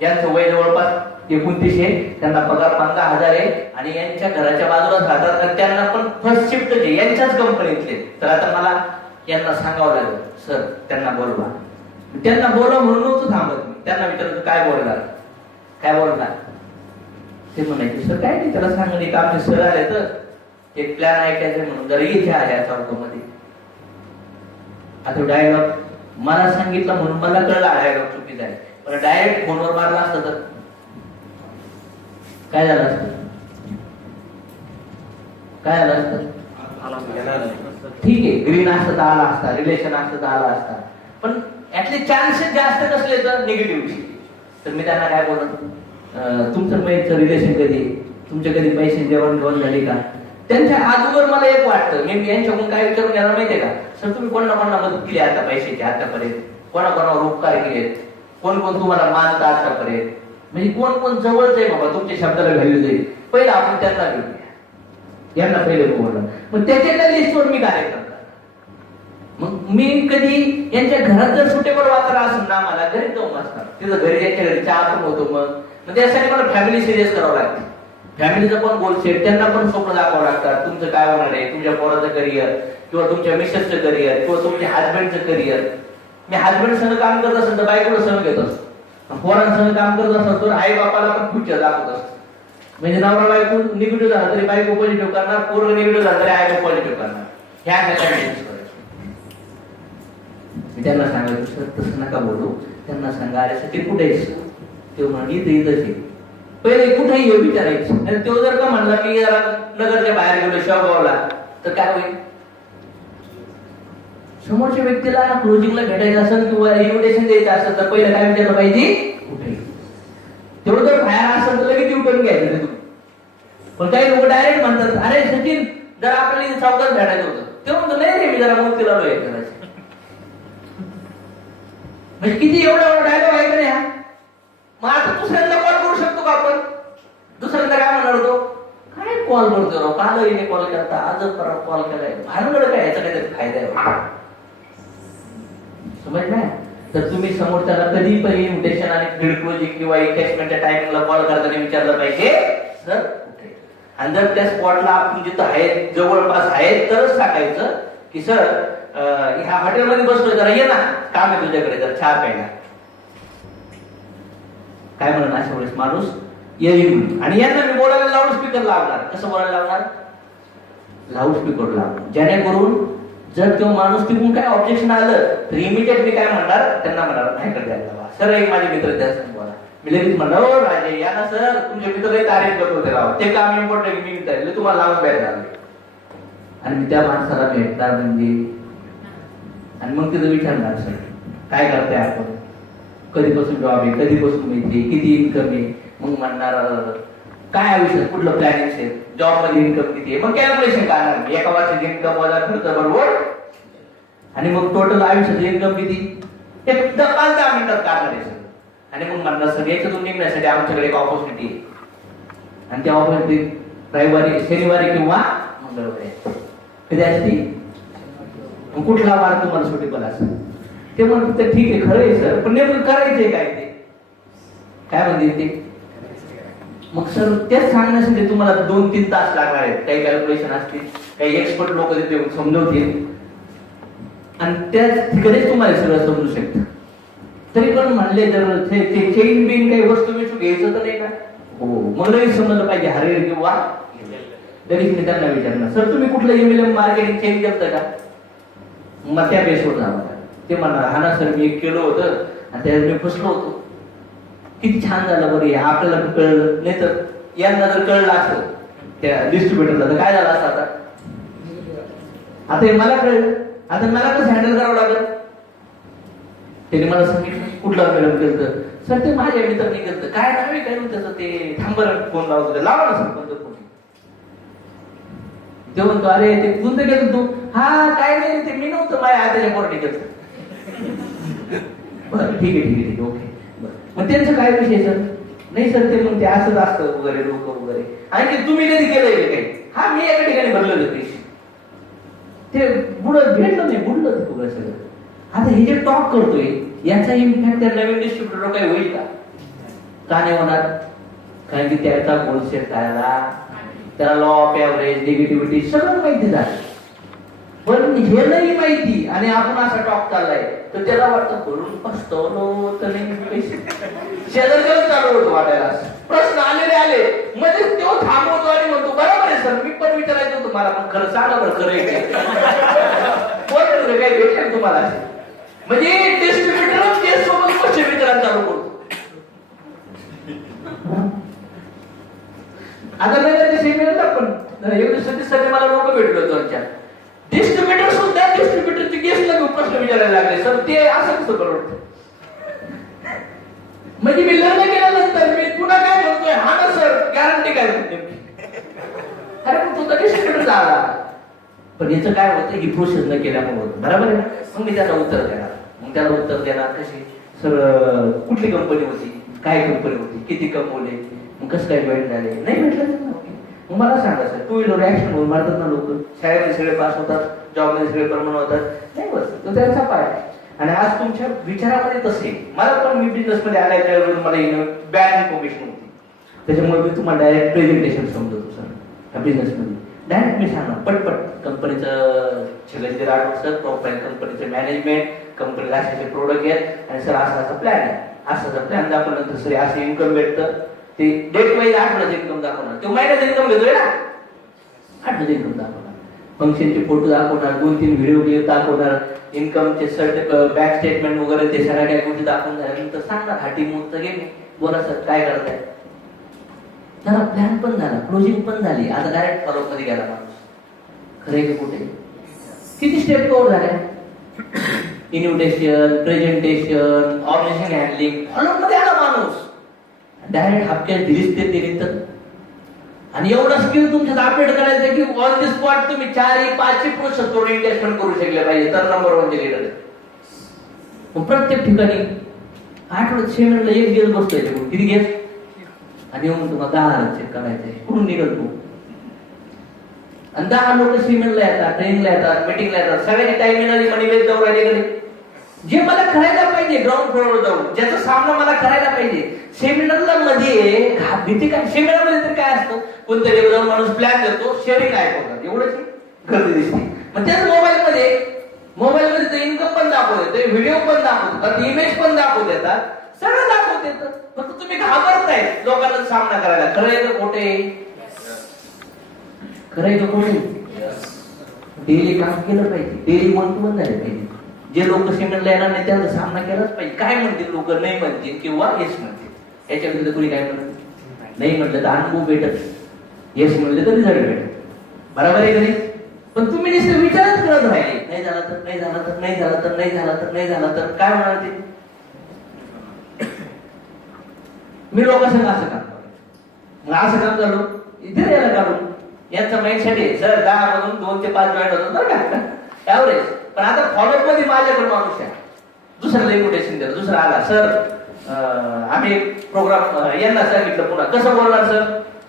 ज्यांचं वय जवळपास 29 आहे, त्यांना पगार 15,000 आहे आणि यांच्या घराच्या बाजूला राहतात आणि त्यांना पण फर्स्ट शिफ्ट यांच्याच कंपनीतले. तर आता मला यांना सांगावं लागेल सर त्यांना बोलवा. त्यांना बोलवा म्हणून नव्हतं थांबत मी. त्यांना विचारतो काय बोलणार, काय बोलणार. ते म्हणायचे सर काय नाही, त्याला सांगणे का आमचे सर आले तर एक प्लॅन ऐकायचं म्हणून जरा इथे आल्या चौकामध्ये. आता डायलॉग मला सांगितलं म्हणून मला कळलं डायलॉग चुकीचा आहे. पण डायरेक्ट फोनवर मारला असतं तर काय झालं असतं, काय झालं असतं. ठीक आहे, ग्रीन असतं तर आला असता, रिलेशन असतं तर आला असता, पण ऍटलीस्ट चान्सेस जास्त कसले तर निगेटिव्ह. तर मी त्यांना काय बोलत, तुमचं मैत्रीचं रिलेशन कधी, तुमच्या कधी पैसे जेवण झाली का. त्यांच्या अगोदर मला एक वाटतं, मी यांच्याकडून काय विचारून घ्यायला माहितीये का, सर तुम्ही कोणाला मदत केली आता पैशाची आतापर्यंत, कोणाकोणावर उपकार केलेत, कोण तुम्हाला मानतात आतापर्यंत, म्हणजे कोण जवळच आहे बाबा तुमच्या शब्दाला व्हॅल्यू जाईल. पहिला आपण त्यांना घेऊया, यांना पहिले बोललं, मग त्याच्या लिस्टवर मी कार्य करणार. मग मी कधी यांच्या घरात जर सुटेबल वातावरण असेल ना, मला घरी जाऊन बसणार. तिथं घरी त्यांच्या घरी चहा पण होतो. मग त्यासाठी मला फॅमिली सिरियस करावं लागते. फॅमिलीचं पण गोल सेट, त्यांना पण स्वप्न दाखवावं लागतात. तुमचं काय होणार आहे, तुमच्या पोराचं करिअर किंवा तुमच्या मिसेसचं करिअर किंवा तुमच्या हजबंडचं करिअर. मी हजबंड संग काम करत असेल तर बायकोला संग घेत असतो, पोरांसंग काम करत असतो तर आई बापाला पण फ्युचर दाखवत असतो. म्हणजे नवरा बायको निगेटिव्ह झाला तरी बायको पॉझिटिव्ह करणार, पोरग निगेटिव्ह झाला तरी आई पॉझिटिव्ह करणार. ह्या करायचं. मी त्यांना सांगायचं सर तसं नका बोलू, त्यांना सांगा अरे सर ते कुठे आहेस, ते म्हणे इथंच आहे. पहिले कुठेही हे विचारायचं. आणि तो जर का म्हणला की जरा नगरच्या बाहेर गेलो शेवगावला तर काय होईल. समोरच्या व्यक्तीला क्लोजिंगला भेटायचं असेल किंवा इन्व्हिटेशन द्यायचं असेल तर पहिलं काय विचारलं पाहिजे कुठे. तेवढं जर बाहेर असेल तर लगेच येऊन घ्यायचं तुम्ही. पण काही लोक डायरेक्ट म्हणतात अरे सचिन जरा आपल्याला चौकात भेटायचं होतं, ते म्हणतो नाही रे मी जरा मूर्तीला लोय करायचं. म्हणजे किती एवढा डायलॉग आहे का नाही. मग आता दुसऱ्यांदा कॉल करून का आपण? दुसऱ्यांदा काय म्हणणार होतो? काय कॉल करतो राव, काल येणे कॉल करता, आज परत कॉल केलाय, भानगड काय, याचा काहीतरी फायदा आहे. समज नाही? तर तुम्ही समोरच्याला कधी पण इन्व्हिटेशन आणि फील्ड प्रोजेक्ट किंवा इन्व्हेस्टमेंटच्या टाइमिंगला कॉल करताना विचारलं पाहिजे सर कुठे. आणि जर त्या स्पॉटला आपण जिथं आहे जवळपास आहे तरच सांगायचं की सर ह्या हॉटेलमध्ये बसतोय, जरा ये ना, काम आहे तुझ्याकडे, जर चहा प्यायला. काय म्हणून अशा वेळेस माणूस येईल. आणि यांना मी बोलायला लाऊडस्पीकर लावणार. कसं बोलायला लावणार? लाऊडस्पीकर लावणार, जेणेकरून जर तो माणूस तिकडून काय ऑब्जेक्शन आलं तर इमिडिएट मी काय म्हणणार, त्यांना म्हणणार नाही करता सर, एक माझे मित्र त्या बोला. मी लगेच म्हणणार हो राजे या ना सर, तुमचे मित्र तारीफ करत होते राव, ते काम इम्पॉर्टंट मी विचारले तुम्हाला लावून द्यायला लागले. आणि मी त्या माणसाला भेटणार म्हणजे, आणि मग तिथं विचारणार सर काय करताय आपण, कधीपासून जॉब आहे, कधीपासून मिळते, किती इन्कम आहे. मग म्हणणार काय आयुष्यात कुठलं प्लॅनिंग आहे, जॉब मध्ये इन्कम किती आहे. मग कॅल्क्युलेशन करणार एका वर्षाची इन्कम वजा खर्च बरोबर, आणि मग टोटल आयुष्याचं इन्कम किती ते 5-10 मिनिटात काढणार आहे सर. आणि मग म्हणणार सर याच्यातून निघण्यासाठी आमच्याकडे एक ऑपॉर्च्युनिटी आहे, आणि त्या ऑपॉर्च्युनिटी रविवारी, शनिवारी किंवा मंगळवारी कधी असती. मग कुठला वार तुम्हाला सुटेबल असेल ते म्हणतात ठीक आहे खरं आहे सर, पण नेमकं करायचंय काय ते, काय म्हणते ते. मग सर तेच सांगण्यासाठी तुम्हाला 2-3 तास लागणार आहेत. काही कॅल्क्युलेशन असतील, काही एक्सपर्ट लोक तिथे समजवतील, आणि त्याच ठिकाणीच तुम्हाला सगळं समजू शकतं. तरी पण म्हणले जर ते चेन बिन काही वस्तू बिस्तू घ्यायचं तर नाही का, हो मग लगेच समजलं पाहिजे हरेल किंवा लगेच मी त्यांना विचारणार सर तुम्ही कुठलं ईमेल मार्केटिंग चेंज करता का. मग त्या बेसवर जावं. ते म्हणणार हा ना सर मी एक केलं होतं आणि त्यात मी फसलो होतो, किती छान झालं बरं, आपल्याला कळलं नाही तर यांना जर कळलं असतं त्या डिस्ट्रीब्युटरला तर काय झालं असतं. आता हे मला कळलं, आता मला कसं हँडल करावं लागेल. त्याने मला सांगितलं कुठला मॅडम केलं सर, ते माझ्या मित्रांनी केलं, काय नाव आहे काय त्याचं, ते थांबर फोन लावतो, लावा ना सर कोणतं फोन. ते म्हणतो अरे ते कोणतं केलं तू, हा काय नाही ते मी नव्हतं, माझ्या आताच्या पोरने केलं. बरं ठीक आहे ओके. मग त्यांचं काय विषय सर, नाही सर ते मग ते असंच असतं वगैरे लोक वगैरे. आणि तुम्ही कधी केलंय काही, हा मी एका ठिकाणी भरलं होतं पैसे, ते बुडत भेटलं नाही, बुडलं ते पुढं सगळं. आता हे जे टॉक करतोय याचा इम्पॅक्ट त्या नवीन डिस्ट्रीब्युटर काही होईल का नाही होणार. कारण की त्याचा गोल सेट करायला त्याला लॉ ऑफ ऍव्हरेज, निगेटिव्हिटी सगळं माहिती झालं, पण हे नाही माहिती. आणि आपण असा टॉक चाललाय तर त्याला वाटतं भरून पसतवलो तर नाही पैसे, शेजारच्याला चालू होतो वाटायला. प्रश्न आले मध्ये तो थांबवतो आणि म्हणतो बरोबर आहे सर, मी पण विचारायचं होतं मला, पण खरं सांगा बरं खरं आहे काही भेटेल तुम्हाला. म्हणजे डिस्ट्रीब्युटर केस सोबत पैसे विचारायला चालू करतो. आता नाही ते सेमिनारला पण एवढे सध्या मला लोक भेटलो होतो, डिस्ट्रीब्युटर सुद्धा डिस्ट्रीब्युटरची केसला घेऊन प्रश्न विचारायला लागले सर, ते असं कसं परवडतं. म्हणजे मी लग्न केल्यानंतर मी पुन्हा काय म्हणतोय, हा ना सर गॅरंटी काय म्हणते, अरे पण तू तर डिस्ट्रीब्युटर झाला. पण याचं काय होतं की प्रोसेस न केल्यामुळे होतं, बरोबर आहे ना. मग मी त्याला उत्तर देणार, मग त्याला उत्तर देणार कशी सगळं, कुठली कंपनी होती, काय कंपनी होती, किती कमवले, मग कसं काय जॉईन झाले, नाही भेटलं. मग मला सांगा सर, 2 व्हीलर ऍक्शन होऊन मारतात ना लोक, शाळेमध्ये सगळे पास होतात, जॉबमध्ये सगळे परमनंट होतात, नाही बस तो त्यांचा पाय. आणि आज तुमच्या विचारामध्ये तसे, मला पण मी बिझनेस मध्ये आलाय त्यावेळेस मला बॅड इन्फॉर्मेशन होती, त्याच्यामुळे मी तुम्हाला डायरेक्ट प्रेझेंटेशन समजतो सर. बिझनेस मध्ये डायरेक्ट मी सांगणार पटपट कंपनीचं छगनजी राठोड सर, प्रोफाईल कंपनीचं मॅनेजमेंट, कंपनीला असे प्रोडक्ट आहेत आणि सर असा प्लॅन आहे, असा प्लॅन दाखवल्यानंतर सर असं इन्कम भेटतं. ते डेट वाईज आठवड्याचं इन्कम दाखवणार, तो महिन्याचं इन्कम घेतोय ना, आठवड्याचं इन्कम दाखवणार, फंक्शनचे फोटो दाखवणार, 2-3 व्हिडिओ क्लिप दाखवणार, इन्कमचे बँक स्टेटमेंट वगैरे ते सगळ्या काही गोष्टी दाखवून झाल्यानंतर सांगणार हाटी मुहूर्त गेले, बोला सर काय करताय. जरा प्लॅन पण झाला, क्लोजिंग पण झाली, आता डायरेक्ट फॉलोअप मध्ये गेला माणूस. खरं आहे की कुठे किती स्टेप कव्हर झाल्या, invitation, presentation, organisation handling, follow up मध्ये आला माणूस. डायरेक्ट हप्त्यात दिलीच ते दिली तर. आणि एवढा स्किल तुमच्यात अपडेट करायचं की ऑन द स्पॉट तुम्ही 4-5 प्रोसेस करून इन्व्हेस्टमेंट करू शकले पाहिजे, तर नंबर 1 चे लीडर. प्रत्येक ठिकाणी आठवड्यात सेमिनारला एक दिवस बसतोय, किती घेत, आणि देऊन तुम्हाला 10,000 चेक करायचे कुठून निघत तू? आणि 10 लोक सेमिनारला येतात, ट्रेनिंगला येतात, मीटिंगला येतात, सगळ्यांनी टाइमिंग मनी वेस्ट जाऊ राहिले गेले. जे मला करायला पाहिजे ग्राउंड फ्लोअरवर जाऊन, ज्याचा सामना मला करायला पाहिजे. सेमिनारला मध्ये भीती काय? सेमिनार मध्ये तर काय असतं, कोणतरी जाऊन माणूस प्लॅन देतो, शेअरिंग ऐकवतात, एवढंच गर्दी दिसते. मग त्याच मोबाईल मध्ये ते इन्कम पण दाखवत येते, व्हिडिओ पण दाखवतात, इमेज पण दाखवत येतात, सगळं दाखवत येतं. फक्त तुम्ही घाबरताय लोकांना सामना करायला. खरं आहे का खोटे? खरं आहे का खोटे? डेली काम केलं पाहिजे, डेली 1 to 1 झाले पाहिजे. जे लोक सेमिनारला येणार नाही त्यांचा सामना केलाच पाहिजे. काय म्हणतील लोक? नाही म्हणतील किंवा येस म्हणतील. याच्या विरुद्ध कुणी काय म्हणत नाही म्हटलं तर अनुभव भेटत, येस म्हणले तर रिझल्ट भेटत. बरोबर आहे का नाही? पण तुम्ही नुसतं विचारच करत राहिले, नाही झाला तर, नाही झाला तर, नाही झाला तर, नाही झाला तर, नाही झाला तर काय होणार ते? मी लोकांसंग असं काम करतो, मग असं काम झालो इथे यायला काढून यांचा माइंडसेट आहे सर 10 मधून 2 ते 5 जॉईन होतात बरं का ऍव्हरेज. पण आता फॉलोअप मध्ये माझ्याकडे माणूस आहे, दुसऱ्याला इन्व्हिटेशन दिलं, दुसरा आला सर आम्ही प्रोग्राम यांना सांगितलं, पुन्हा कसं बोलणार सर?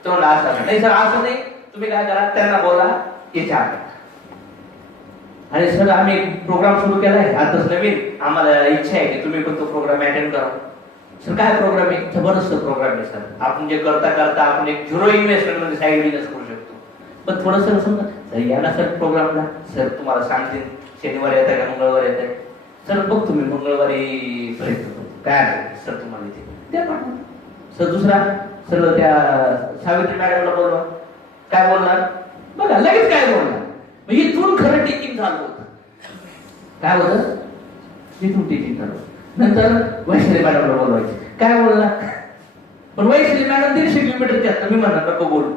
तो म्हणला असं नाही सर, असं नाही, तुम्ही काय करा त्यांना बोला याच्या आत. अरे सर आम्ही प्रोग्राम सुरू केलाय आताच नवीन, आम्हाला इच्छा आहे की तुम्ही पण तो प्रोग्राम अटेंड करा. सर काय प्रोग्राम आहे? जबरदस्त प्रोग्राम आहे सर, आपण जे करता करता आपण एक 0 इन्व्हेस्टमेंट मध्ये साईड बिझनेस करू शकतो. पण थोडंसं समजा सर या ना सर प्रोग्रामला, सर तुम्हाला सांगतील शनिवारी येत आहे का मंगळवारी येत आहे? सर बघ तुम्ही मंगळवारी प्रयत्न करतो, काय आहे सर तुम्हाला इथे त्या पाठवा. सर दुसरा सर त्या सावित्री मॅडमला बोलवा, काय बोलणार बघा लगेच काय बोलणार. मग इथून खरं टीचिंग झालं होतं. काय होतं? इथून टीचिंग झालं. नंतर वैशाली मॅडमला बोलवायचे, काय बोलणार? पण वैशाली मॅडम 150 किलोमीटरच्या असतात, मी म्हणणार नको बोलू,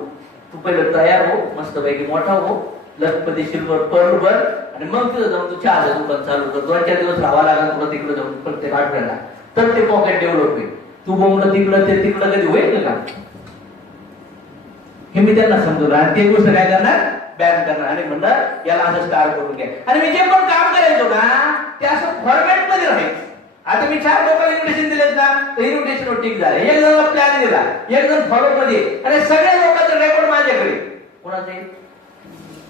तू पहिलं तयार हो, मस्त पैकी मोठा हो, लखपती शिल्वर पर्ल भर आणि मग तिथं जाऊन तू चहाचं दुकान चालू कर. 2-4 दिवस राहावं लागेल तुला तिकडे जाऊन प्रत्येक आठवड्याला, तर ते पॉकेट डेव्हलप होईल. तू बोंबलं तिकडं ते तिकडं कधी होईल का? हे मी त्यांना समजवलं आणि ते गोष्ट काय करणार? बॅन करणार आणि म्हणणार याला असं स्टार्ट करून घ्या. आणि मी जे पण काम करायचो ना ते असं फॉर्मॅट मध्ये राहायचं. आता मी 4 लोकांना इन्व्हिटेशन दिलेत ना, तर इन्व्हिटेशन टिक झालं, एक जण प्लॅन दिला, एक जण फॉलो मध्ये, आणि सगळ्या लोकांचं रेकॉर्ड माझ्याकडे. कोणाचे?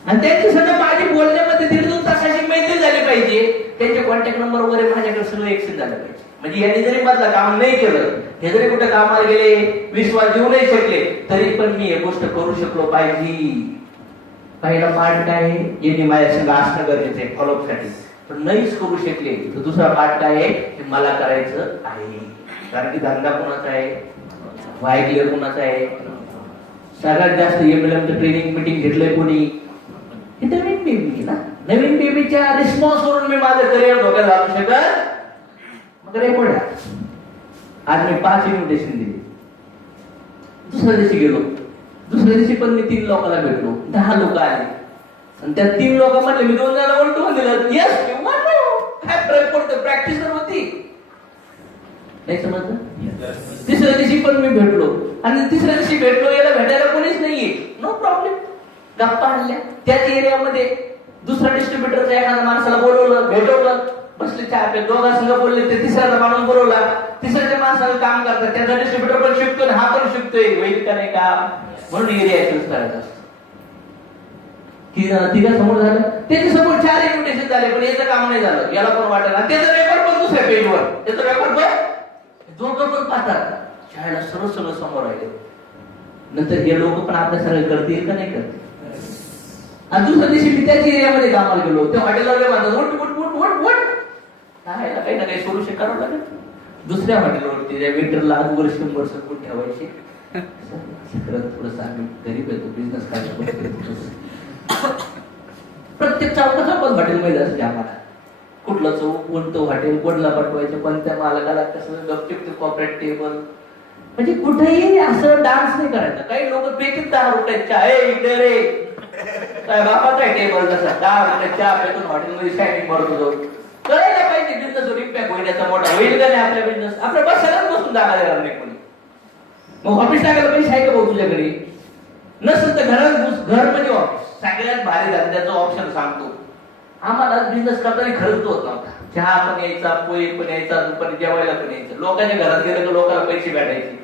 आणि त्यांची सगळं माझी बोलण्यामध्ये 1.5-2 तासाची मैत्री झाली पाहिजे, त्यांचे कॉन्टॅक्ट नंबर वगैरे माझ्याकडे सगळं एक्सचेंज झालं पाहिजे. म्हणजे यांनी जरी मधलं काम नाही केलं, हे जरी कुठे कामाला गेले, विश्वास देऊ नाही शकले, तरी पण मी हे गोष्ट करू शकलो पाहिजे. पहिला पार्ट काय आहे? यांनी माझ्या संग असणं गरजेचं आहे फॉलोअप साठी. पण नाहीच करू शकले तर दुसरा पार्ट काय आहे? हे मला करायचं आहे. कारण की धंदा कोणाचा आहे? वायक्लिअर कोणाचा आहे? सगळ्यात जास्त एमएलएमचं ट्रेनिंग मीटिंग घेतलंय कोणी? हे नवीन बेबी ना. नवीन बेबीच्या रिस्पॉन्स वरून मी माझं करिअर धोक्यात घालू शकत. मग रेकॉर्ड आज मी 5 इन्व्हिटेशन दिले, दुसऱ्या दिवशी गेलो, दुसऱ्या दिवशी पण मी 3 लोकांना भेटलो, 10 लोक आले आणि त्या 3 लोक म्हणले मी 2 जणांना 1 to 1 दिलं. यस काय फरक पडतो? प्रॅक्टिस तर होती. नाही समजलं? तिसऱ्या दिवशी पण मी भेटलो आणि तिसऱ्या दिवशी भेटलो, याला भेटायला कोणीच नाहीये, नो प्रॉब्लेम, गप्पा आणल्या. त्याच एरियामध्ये दुसऱ्या डिस्ट्रीब्युटरचा एखाद्या माणसाला बोलवलं, भेटवलं, बसले चहा पे, दोघांसंग बोलले, ते तिसऱ्याचा माणूस बोलवला, तिसऱ्याच्या माणसाला काम करतात, त्याचा डिस्ट्रीब्युटर पण शिकतोय, हा पण शिकतोय, होईल का नाही का? म्हणून एरिया चूज करायचा असतो. तिघा समोर झालं, त्याच्या समोर 4 इन्व्हिटेशन झाले, पण याचं काम नाही झालं, याला पण वाटलं, त्याचं रेकॉर्ड पण दुसऱ्या पेजवर, त्याचं रेकॉर्ड पण दोघं पण पाहतात, शाळेला सर्व सगळं समोर राहिले. नंतर हे लोक पण आपल्या सगळं करतील का नाही करतील? आणि दुसऱ्या दिवशी मी त्याच एरियामध्ये कामाला गेलो, त्या हॉटेलवर म्हणतात उठ उठ उठ उठ उठ, काही ना काही सोल्युशन करावं लागेल. दुसऱ्या हॉटेलवरती त्या वेटरला आज वर्ष संपून ठेवायचे, थोडस आम्ही गरीब येतो, बिझनेस काय प्रत्येक चौकाचा पण हॉटेलमध्ये असते आम्हाला, कुठलं चौक, कोणतं हॉटेल, कोणला पाठवायचं, कोणत्या मालकाला कसं, गपचिप ते कॉपरेट टेबल, म्हणजे कुठेही असं डान्स नाही करायचा. काही लोक पेकीत 10 रुपयाच्या इकडे रे काय बापाचा टेबल तसा 10 रुपयाच्या पेटून हॉटेलमध्ये शायनिंग मारतो. करायला पाहिजे बिझनेस इम्पॅक्ट होईल, याचा मोठा होईल का नाही आपल्या बिझनेस? आपल्या बसायलाच बसून जागा देणार नाही कोणी. मग ऑफिस टाकायला पैसे आहे का भाऊ तुझ्याकडे? नसेल तर घर म्हणजे ऑफिस सगळ्यात भारी धंद्याचं ऑप्शन सांगतो. आम्हाला बिझनेस करताना खर्च होत नव्हता. चहा पण यायचा, पोहे पण यायचा, दुपारी जेवायला पण यायचं. लोकांच्या घरात गेलं तर लोकांना पैसे भेटायचे.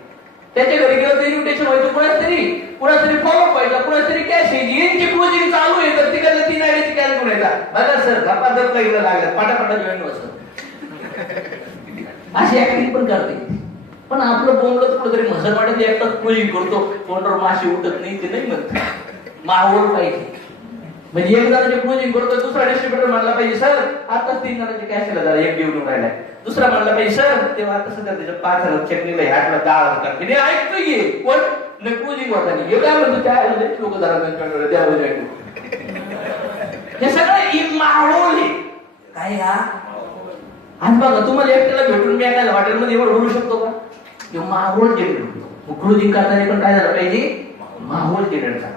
त्याच्या घरी गेलं तर इन्व्हिटेशन व्हायचं, कुणातरी फॉलो व्हायचा, कुणातरी कॅश यायची, यांची क्लोजिंग चालू आहे तर तिकडलं 3 आयडीची कॅश घेऊन यायचा. बघा सर धपाधप लागलं लागत पाटापाटा जॉईन व्हायचं. अशी ऍक्टिंग पण करते. पण आपलं बोंबलं कुठेतरी मसर वाटत एकटाच क्लोजिंग करतो, तोंडावर माशी उठत नाही ते नाही म्हणत. माहोल पाहिजे. म्हणजे एक जणांचे क्लोजिंग करतो, दुसरा डिस्ट्रीब्युटर म्हणला पाहिजे सर आताच 3 जणांचे कॅश जरा एक घेऊन राहिलाय. दुसरा म्हणला पाहिजे सर तेव्हा आता सध्या त्याच्या 5,000 चेक निघाले, 10,000 टाकले. नाही ऐकतो की कोण नाही क्लोजिंग होता नाही. हे काय म्हणतो त्या लोक जरा द्यावं जाईल. हे सगळं माहोल आहे काय या. आज बघा तुम्हाला एकट्याला भेटून मी एखाद्या हॉटेलमध्ये एवढं बोलू शकतो का? किंवा माहोल जनरेट होतो. क्लोजिंग करताना पण काय झालं पाहिजे? माहोल जनरेट झाला.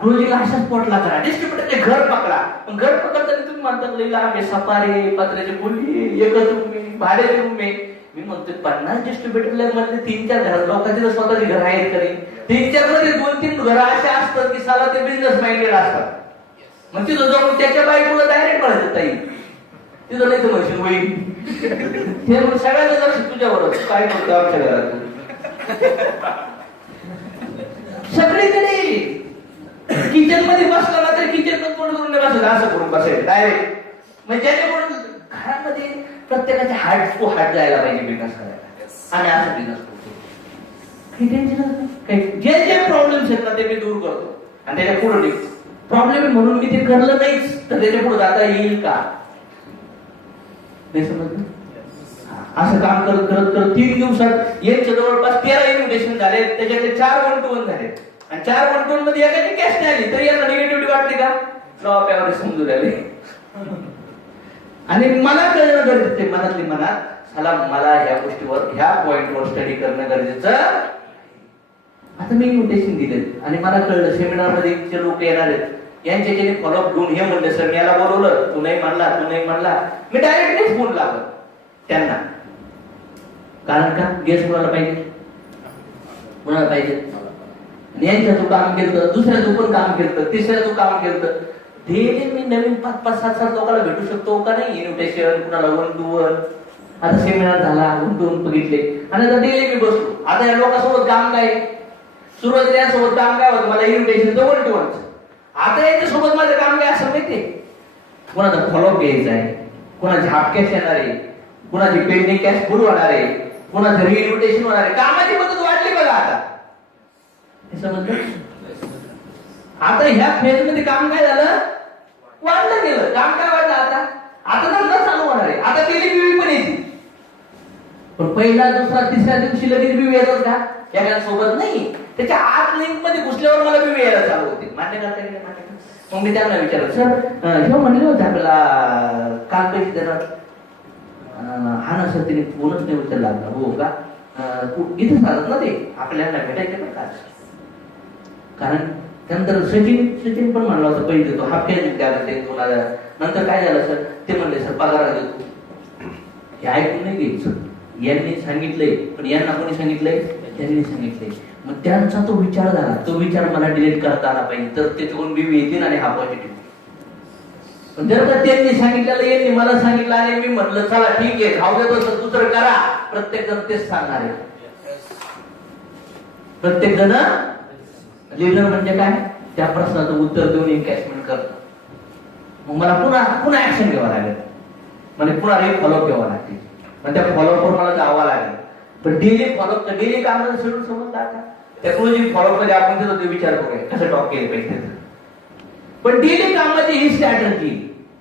क्लोजिंग अशाच पोटला करा. डिस्ट्रीब्युटरचे घर पकडा. पण घर पकडताना तुम्ही म्हणतात लई लांब आहे, सफारी, पत्र्याची खोली, एकच रूम आहे, भाड्याचे रूम आहे. मी म्हणतोय 50 डिस्ट्रीब्युटरला मध्ये 3-4 घर लोकांचे स्वतःचे घर आहेत तरी 3-4 मध्ये 2-3 घर असे असतात की साला ते बिझनेस माइंडेड असतात. मग तिथं जाऊन त्याच्या बाईकमुळे डायरेक्ट म्हणायचं ताई तिथं नाही तर म्हणशील होईल. ते मग सगळ्याचं लक्ष तुझ्यावरच काय म्हणतो आमच्या घरात सगळीकडे. किचन मध्ये बसला ना तर किचन मध्ये तोंड करून बसायचं, असं करून बसायचं डायरेक्ट. म्हणजे ज्याच्याकडून घरामध्ये प्रत्येकाचे हार्ट जायला पाहिजे बिझनेस करायला. आणि असं बिझनेस करतो काही टेन्शन काही. जे जे प्रॉब्लेम्स आहेत ना ते मी दूर करतो आणि त्याच्या पुढे निघतो. प्रॉब्लेम आहे म्हणून मी ते करलं नाहीच तर त्याच्या पुढे जाता येईल का नाही समजलं. असं काम करत करत करत 3 दिवसात यांच्या जवळपास 13 इन्व्हिटेशन झाले. त्याच्यातले 4 1-to-1 झाले. आणि 4 1-to-1 मध्ये एकाची कॅश नाही आली तरी यांना निगेटिव्हिटी वाटते का? लॉ ऑफ एव्हरेज समजू राहिले. आणि मला कळणं गरजेचं आहे मनातली मनात चला मला ह्या गोष्टीवर ह्या पॉइंटवर स्टडी करणं गरजेचं. आता मी इन्व्हिटेशन दिले आणि मला कळलं सेमिनार मध्ये जे लोक येणार आहेत यांच्याकडे फॉलोअप घेऊन हे म्हणले सर मी याला बोलवलं तू नाही म्हणला. मी डायरेक्टलीच फोन लावलं त्यांना. कारण का गेस कोणाला पाहिजे यांच्यातून काम केलं, दुसऱ्यातून पण काम केलं, तिसऱ्यातून काम केलं. डेली मी नवीन 5-7 लोकांना भेटू शकतो का नाही? इन्व्हिटेशन कुणाला 1-to-1. आता सेमिनार झाला 1-to-1 बघितले आणि आता डेली मी बसलो. आता या लोकांसोबत काम काय सुरुवातीला यासोबत काम काय होतं मला इन्व्हिटेशन 1-to-1. आता याच्यासोबत माझं काम काय असं माहितीये? कोणाचा फॉलोअप घ्यायचा आहे, कोणाची हाफ कॅश येणार आहे, कोणाची पेंडिंग कॅश फुल होणार आहे, कोणाचं रिइन्व्हिटेशन होणार आहे. कामाची पद्धत वाढली बघा आता. हे समजलं? आता ह्या फेज मध्ये काम काय झालं? वाढलं गेलं. काम काय वाढलं आता धंदा चालू होणार आहे. आता केली बीवी पण येते. पण पहिला दुसरा तिसऱ्या दिवशी लगेच बीवी येतात का? एखाद्या सोबत नाही. त्याच्या आत लिंक मध्ये घुसल्यावर मला बीवी यायला चालू होते. मान्य करता की नाही? मग मी त्यांना विचारलं सर हे म्हणले होते आपल्याला काल पैसे देणार. हा ना सर तिने फोनच नाही उचलला. हो का? इथेच राहतात ना ते आपल्याला भेटायचे पण का? कारण त्यानंतर सचिन पण म्हणला होता पहिले तो हाफ कॅश द्यायला ते 2000. नंतर काय झालं सर ते म्हणले सर पगार देतो. हे ऐकून नाही घ्यायचं. यांनी सांगितलंय पण यांना कोणी सांगितलंय? त्यांनी सांगितलंय. मग त्यांचा तो विचार झाला. तो विचार मला डिलीट करता आला पाहिजे तर त्याच्याकडून बीवी येतील आणि हा पॉझिटिव्ह. पण जर का त्यांनी सांगितलेलं यांनी मला सांगितलं आणि मी म्हटलं चला ठीक आहे खाऊ दे तसं दुसरं करा. प्रत्येक जण तेच सांगणार आहे. प्रत्येक जण लिडर म्हणजे काय? त्या प्रश्नाचं उत्तर देऊन एनकॅशमेंट करतो. मग मला पुन्हा ऍक्शन घ्यावं लागेल. म्हणजे पुन्हा फॉलोअप घ्यावं लागते. मग त्या फॉलोअपवर मला जावं लागेल. पण डेली फॉलोअप डेली काम शेड्यूल समजलं आता. त्या क्लोजिंग फॉलोअप मध्ये आपण तिथं विचार करूया कसं टॉप केलं पाहिजे. पण डेली कामाची ही स्ट्रॅटर्जी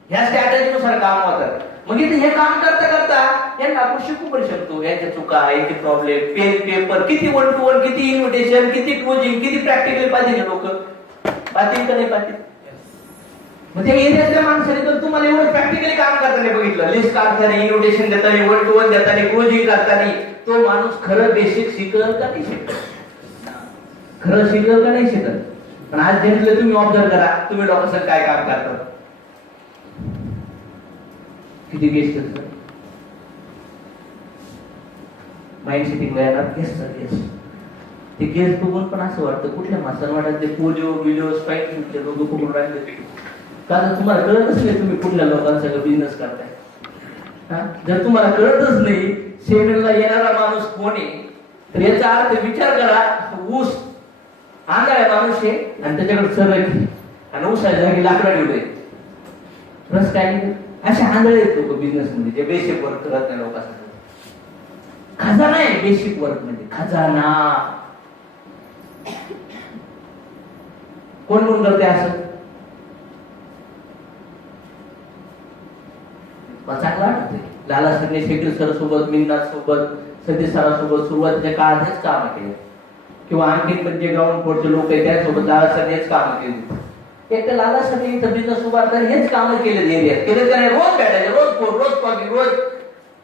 ह्या स्ट्रॅटर्जीनुसार काम होतात. मग इथे हे काम करता करता यांना आपण शिकू पण शकतो. यांच्या चुका, यांचे प्रॉब्लेम, पेन पेपर, किती 1-to-1, किती इन्व्हिटेशन, किती क्लोजिंग, किती प्रॅक्टिकल पाहिजे लोक पाहतील का नाही पाहतील. मग त्या एरियातल्या माणसाने तर तुम्हाला एवढं प्रॅक्टिकली काम करताना बघितलं. लिस्ट काढताना, इन्व्हिटेशन देताना, 1-to-1 देताना, क्लोजिंग करताना तो माणूस खरं बेसिक शिकल का नाही शिकल? खरं शिकल का नाही शिकल? पण आज जनरली तुम्ही ऑब्झर्व करा तुम्ही लोकांचं काय काम करतात. किती गेस्ट असतात माइंड सेटिंग येणार गेस्ट. ते गेस्ट बघून पण असं वाटतं कुठल्या माणसाला वाटत ते पोलिओ स्वाईन फ्लूचे लोक पकडून राहिले. कारण तुम्हाला कळतच नाही तुम्ही कुठल्या लोकांसंग बिझनेस करताय. जर तुम्हाला कळतच नाही सेमिनारला येणारा माणूस कोण आहे तर याचा अर्थ विचार करा, ऊस आंधळा माणूस आहे आणि त्याच्याकडे सरळ आणि ऊसाच्या जागी लाकडा ठेवले, रस काय नाही. असे आंधळे आहेत लोक बिझनेस मध्ये, जे बेसिक वर्क करत नाही लोकांसाठी. खजाना आहे बेसिक वर्क म्हणजे, खजाना. कोण कोण करते असं? चांगला वाटतंय. लाला सरने शेट्टी सर सोबत, मिन्नाथ सोबत, सतीश सरासोबत सुरुवातीच्या काळात हेच काम केले, किंवा आणखी पण जे ग्राउंड फ्लोरचे लोक आहेत त्यासोबत लाला सरने हेच काम केले. एक तर लाला सरने इथं बिझनेस उभा करताना हेच काम केले एरियात केले. त्याने रोज भेटायचे, रोज फोन, रोज कॉफी, रोज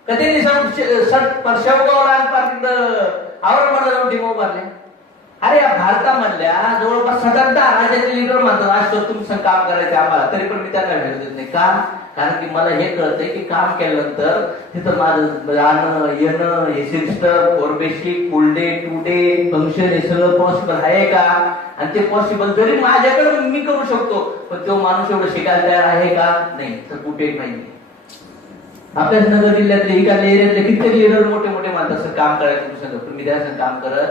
कधी शेवगावला औरंगाबादला जाऊन टीम उभारले. अरे या भारतामधल्या जवळपास 7-10 राज्याचे लीडर म्हणतात आज तुमचं काम करायचं आम्हाला, तरी पण मी त्यांना भेट देत नाही. का? कारण की मला हे कळतंय की काम केल्यानंतर तिथं माझं जाणं येणं, हे सिस्टम, फोर बेसिक, फुल डे, 2 डे फंक्शन हे सगळं पॉसिबल आहे का? आणि ते पॉसिबल जरी माझ्याकडे मी करू शकतो, पण तो माणूस एवढं शिकायला तयार आहे का? नाही. तर कुठे नाही. आपल्याच नगर जिल्ह्यातले इकडल्या एरियातले कित्येक लीडर मोठे मोठे म्हणतात सर काम करायचं तुमचं, पण मी त्याचं काम करत.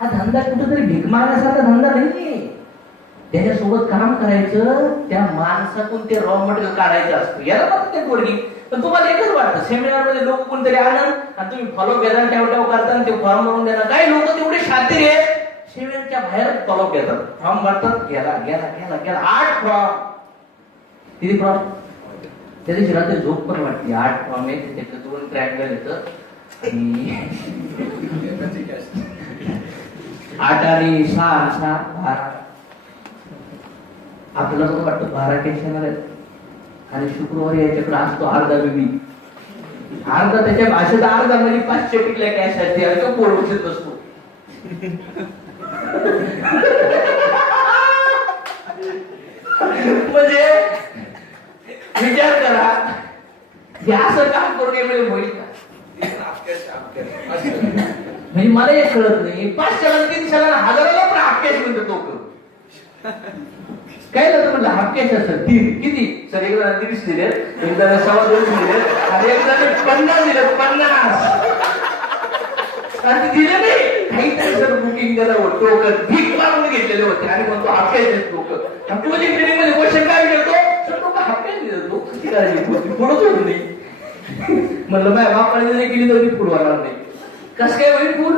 हा धंदा कुठेतरी भीक मागण्यासारखा धंदा नाहीये. त्याच्यासोबत काम करायचं, त्या माणसातून ते रॉ मटेरियल काढायचं असतं. याला म्हणतात ते पोरगी. पण तुम्हाला एकच वाटतं, सेमिनार मध्ये लोक कोणतरी आणन आणि तुम्ही फॉलो घेता, ठेव करता, ते फॉर्म भरून देणार. काही लोक तेवढे शातीर आहेत, सेमिनारच्या बाहेर फॉलो घेतात, फॉर्म भरतात, गेला गेला गेला गेला 8 फॉर्म. किती फॉर्म? त्या दिवशी रात्री झोप पण वाटते. 8 फॉर्म आहेत, त्याच्यात 2 ट्रायंगल येतं आणि 8 आणि 6 12. आपल्याला पण वाटतं 12 कॅश येणार आहेत, आणि शुक्रवारी याच्याकडे असतो अर्धा बेबी, अर्धा त्याच्या भाषेत अर्धा म्हणजे 500 टिकल्या कॅश असते, आणि तो पोरवशीत नसतो. म्हणजे विचार करा, हे असं काम करून एवढे होईल का? म्हणजे मला हे कळत नाही. 500ला 300ला 1000ला पण हाफ कॅश म्हणतो तो. काय झालं म्हटलं हाफ कॅश असतं 3 किती सर? एकदा 30 दिले, एकदा 2.25 दिले, आणि एकदा 50 दिले. 50 आणि दिले नाही, काहीतरी सर बुकिंग करावं, टोकन भीक मारून घेतलेले होते, आणि म्हणतो हाफ कॅश देत टोकन. क्लोजिंग ट्रेनिंग मध्ये क्वेश्चन काय विचारतो? सर टोकन हाफ कॅश देतो, किती करायची होती, पुढंच होत नाही. म्हणलं माझ्या बापाने नाही केली तर मी पुढं होणार नाही. कसं काय होईल पूर?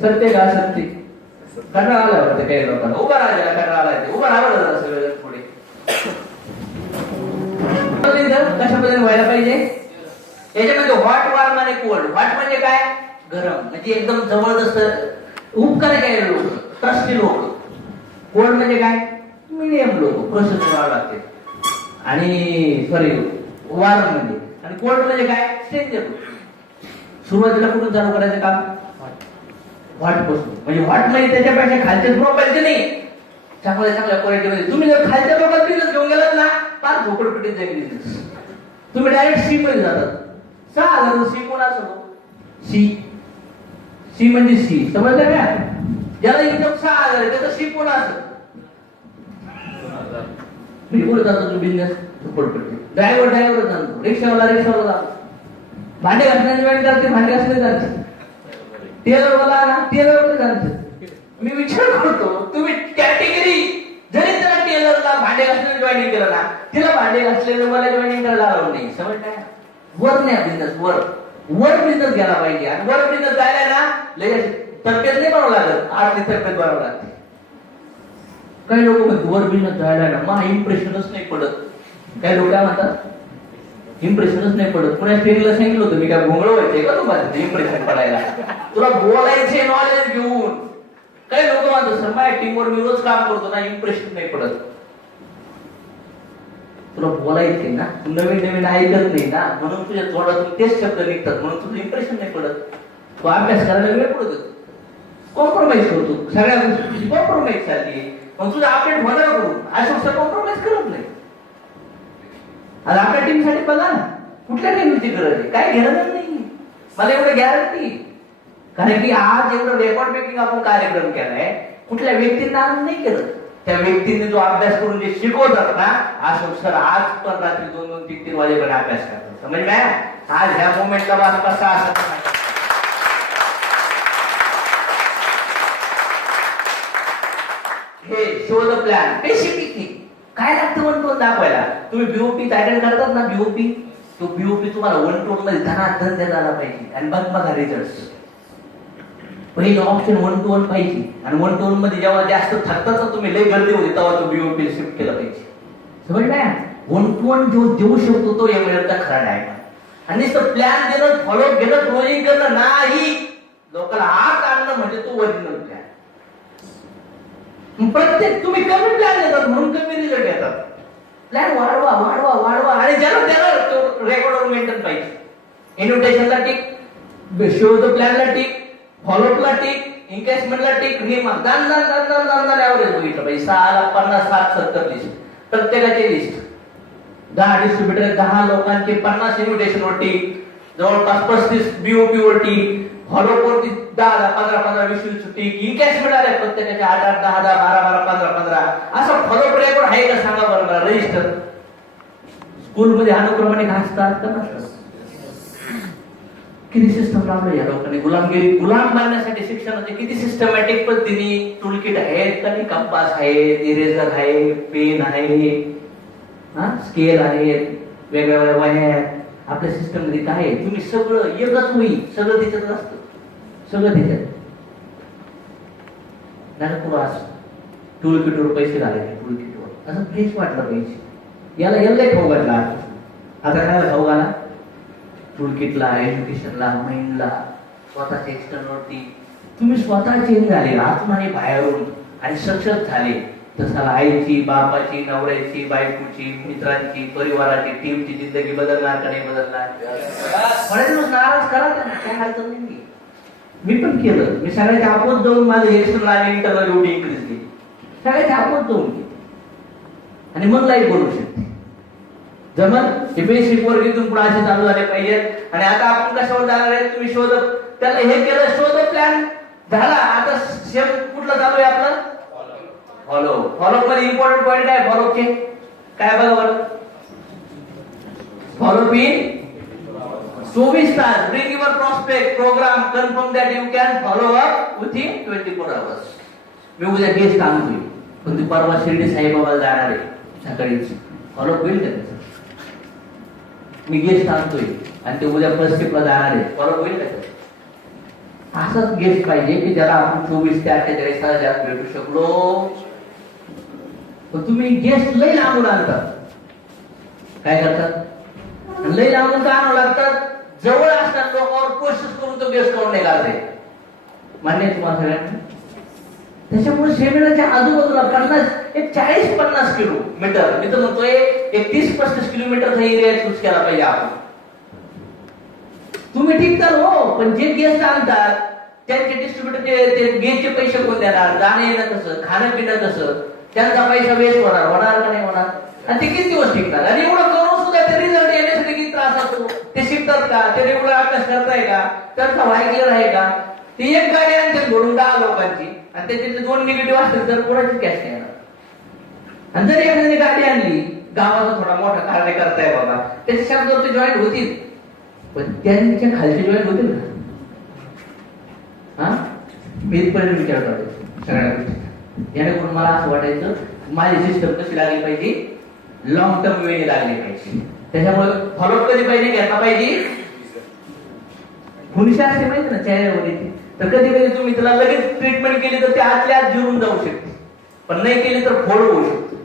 सत्य का सत्य? कंटाळा आला होता काही लोकांना, उभा राहायला कंटाळा आला, उभा राहावं सगळं पुढे. कशा पद्धतीने व्हायला पाहिजे? याच्यामध्ये हॉट, वार्म आणि कोल्ड. हॉट म्हणजे काय? गरम, म्हणजे एकदम जबरदस्त उपकार काय लोक, ट्रस्टी लोक. कोल्ड म्हणजे काय? मीडियम लोक, प्रोसेस करावं लागते. आणि सॉरी वार्म म्हणजे, आणि कोल्ड म्हणजे काय? स्ट्रेंजर. सुरुवातीला कुठून चालू करायचं काम? हॉट पासून. म्हणजे हॉट म्हणजे त्याच्यापेक्षा खालच्या प्रोफाईलचे नाही, चांगल्या चांगल्या क्वालिटीमध्ये. तुम्ही जर खालच्या लोकांना बिझनेस घेऊन गेलात ना, फार झोपडपट्टीत जाईल बिझनेस. तुम्ही डायरेक्ट सी मध्ये जातात. 6,000 सी कोण असतो? सी म्हणजे सी, समजलं का? ज्याला इन्कम 6,000 आहे त्याचा सी कोण असत? म्हणजे कुठे जातो तो बिझनेस? झोपडपट्टी. ड्रायव्हर जातो, रिक्षावाला जातो, भांडे घासण्याची वेळ जाते, भांडे घासले जाते, टेलरवाला ना टेलरवर जाते. मी विचार करतो, तुम्ही कॅटेगरी जरी त्याला टेलरला भांडे घासण्याला जॉईनिंग केलं ना, तिला भांडे घासलेलं मला जॉईनिंग करायला लावलं नाही. समज काय? वर नाही बिझनेस, वर बिझनेस घ्यायला पाहिजे. आणि वर बिझनेस जायला ना लगेच तब्येत नाही बनवावं लागत, आर्थिक तब्येत बनवावं लागते. काही लोक म्हणतात वर बिझनेस जायला ना मग इम्प्रेशनच नाही पडत. काही लोक काय म्हणतात? इम्प्रेशनच नाही पडत. पुण्या ट्रेनला सांगितलं होतं मी, काय भोंगळ व्हायचंय का तुम्हाला इम्प्रेशन पडायला? तुला बोलायचे नॉलेज घेऊन. काही लोक म्हणतात सर माझ्या टीमवर मी रोज काम करतो ना, इम्प्रेशन नाही पडत. तुला बोलायचंय ना, तू नवीन नवीन ऐकत नाही ना, म्हणून तुझ्या तोंडातून तेच शब्द निघतात, म्हणून तुझं इम्प्रेशन नाही पडत. तू अभ्यास करायला वेळ पडतो, कॉम्प्रोमाइज करतो, सगळ्या गोष्टी कॉम्प्रोमाइज चालली, मग तुझं अपडेट होणार करून अशा कॉम्प्रोमाइज करत नाही. आणि आपल्या टीमसाठी बघा ना, कुठल्या टीमची गरज आहे? काय गरज नाही, मला एवढं गॅरंटी. कारण की आज एवढं रेकॉर्ड ब्रेकिंग आपण कार्यक्रम केलाय, कुठल्या व्यक्तींना आनंद नाही केलं. त्या व्यक्तीने जो अभ्यास करून जे शिकवतात ना, अशोक सर आज पण रात्री 2-2, 3-3 वाजेपर्यंत अभ्यास करतात. समज काय? आज ह्या मोमेंटला कसा असं हे शो द प्लॅन स्पेसिफिक काय लागतं 1 to 1 दाखवायला. तुम्ही बीओपी अटेंड करतात ना, बीओपी तो बीओपी तुम्हाला 1 to 1 मध्ये धनाधन देता आला पाहिजे. आणि बघा रिझल्ट. पहिलं ऑप्शन 1 to 1 पाहिजे. आणि 1 to 1 मध्ये जेव्हा जास्त थकतात ना तुम्ही, लय गर्दी होती, तेव्हा तो बीओपी शिफ्ट केला पाहिजे. समजलं? 1 to 1 जो देऊ शकतो तो एमएलचा खरा डायट. आणि प्लॅन देणं, फॉलो घेणं, क्लोजिंग करणं नाही, लोकांना आत आणणं म्हणजे तो ओरिजिनल प्लॅन. प्रत्येक तुम्ही कमी प्लॅन देतात म्हणून कमी रिझल्ट येतात. प्लॅन वाढवा वाढवा वाढवा. आणि ज्याला त्याला तो रेकॉर्ड मेंटेन पाहिजे. इन्व्हिटेशनला टिक, शो द प्लॅनला टिक, फॉलोअपला टिक, एंगेजमेंटला टिक. हे मग दान दान दान दान दान दान ऍव्हरेज बघितलं पाहिजे. 6, 50, 60, 70 लिस्ट, प्रत्येकाची लिस्ट. 10 डिस्ट्रीब्युटर, 10 लोकांचे 50 इन्व्हिटेशन वर टिक, जवळपास 35 बीओपी वर टिक, फॉलोअप वरती 10, 15, 15, 20 टिक, एंगेजमेंट आले प्रत्येकाचे 8, 8, 10, 10, 12, 12, 15, 15. असं फॉलोअप रेकॉर्ड आहे का सांगा बरं मला. रजिस्टर स्कूलमध्ये अनुक्रमाने घासतात का नसतात? किती सिस्टम लावलं या लोकांनी. गुलाम बनण्यासाठी शिक्षणाचे किती सिस्टमॅटिक पद्धतीने टूलकिट आहेत का नाही. कंपास आहेत, इरेजर आहे, पेन आहे, स्केल आहेत, वेगवेगळ्या वह्या आहेत. आपल्या सिस्टम मध्ये काय आहे? तुम्ही सगळं एकच होईल, सगळं त्याच्यात असतं, सगळं त्याच्यात. नाही पुढं असं टूलकिटवर पैसे घालायचे, टूलकिटवर असं फ्रेश वाटलं पाहिजे. याला खाऊ घातला. आता काय खाऊ घाला? टूलकिटला, एज्युकेशनला, माइंडला, स्वतःच्या एक्सटर्नवरती. तुम्ही स्वतः चेंज झाले आतून आणि बाहेरून आणि सक्षम झाले. तसाला आईची, बापाची, नवऱ्याची, बायकोची, मित्रांची, परिवाराची, टीमची जिंदगी बदलणार का नाही बदलणार? नाराज करा त्यांना, काय अडचण नाही. मी पण केलं. मी सगळ्याच्या आपोत जाऊन माझं एक्सटर्नल आणि इंटरनल एवढी इन्क्रीज केली. सगळ्याच्या आपोत जाऊन केली. आणि मग लाईफ बनवू शकते. जमल हे बेसिक वर्ग इथून पुढे असे चालू झाले पाहिजेत. आणि आता आपण कशावर जाणार आहे? तुम्ही शोधत त्याला हे केलं, शोध प्लॅन झाला. आता सेम कुठलं चालू आहे आपलं? फॉलो मध्ये इम्पॉर्टंट पॉइंट काय फॉलोचे? काय बघा बरं. फॉलो इन 24 तास. Bring your prospect programme, confirm that you can follow up within 24 hours. मी उद्या गेस्ट आणतोय, पण ती परवा शिर्डी साईबाबाला जाणार आहे सकाळीच. फॉलो होईल का त्याचं? मी गेस्ट आणतोय आणि ते उद्या फर्स्ट स्टेपला जाणार आहे, फॉलो होईल का त्याचं? असंच गेस्ट पाहिजे की ज्याला आपण 24 ते 48 तासात भेटू शकलो. पण तुम्ही गेस्ट लई लांबून आणतात. काय करतात? लई लांबून का आणावं लागतात? जवळ असतात लोकांवर प्रोसेस करून तो गेस्ट करून नाही लागले. मान्य आहे तुम्हाला सगळ्यांना? त्याच्यामुळे सेमिनारच्या आजूबाजूला 40-50 किलोमीटर, मी तर म्हणतोय 30-35 किलोमीटरचा एरिया चूज केला पाहिजे आपण. तुम्ही ठीक तर हो, पण जे गेस्ट आणतात त्यांचे डिस्ट्रीब्युटरचे गेस्टचे पैसे कोण देणार? जाणं येणं कसं, खाणं पिणं कसं? त्यांचा पैसा वेस्ट होणार का नाही होणार? आणि ते किती दिवस टिकणार? आणि एवढं करून सुद्धा ते रिझल्ट येण्यासाठी किती त्रास असतो. ते शिकतात का? ते रेग्युलर अभ्यास करताय का? त्यांचा व्हाय क्लिअर आहे का? ती एक गाडी आणते घडून 10 लोकांची आणि त्याच्यातले 2 निगेटिव्ह असतील तर कोणाची कॅश नाही येणार. आणि जर एखाद्याने गाडी आणली, गावाचा थोडा मोठा कार्य करताय बाबा, त्याच्या शब्दावर ते जॉईंट होतील, पण त्यांच्या खालचे जॉईंट होतील का? मी इथपर्यंत विचार करतो सगळ्या गोष्टी. याने मला असं वाटायचं माझी सिस्टम कशी लागली पाहिजे, लॉंग टर्म वेळी लागली पाहिजे. त्याच्यामुळे फॉलोअप कधी पाहिजे, घेता पाहिजे. हुनिशा असते माहिती ना चेहऱ्यावर येते, तर कधी कधी तुम्ही त्याला लगेच ट्रीटमेंट केली तर ते आतल्या आत जिरून जाऊ शकते, पण नाही केली तर फोड होऊ शकतो.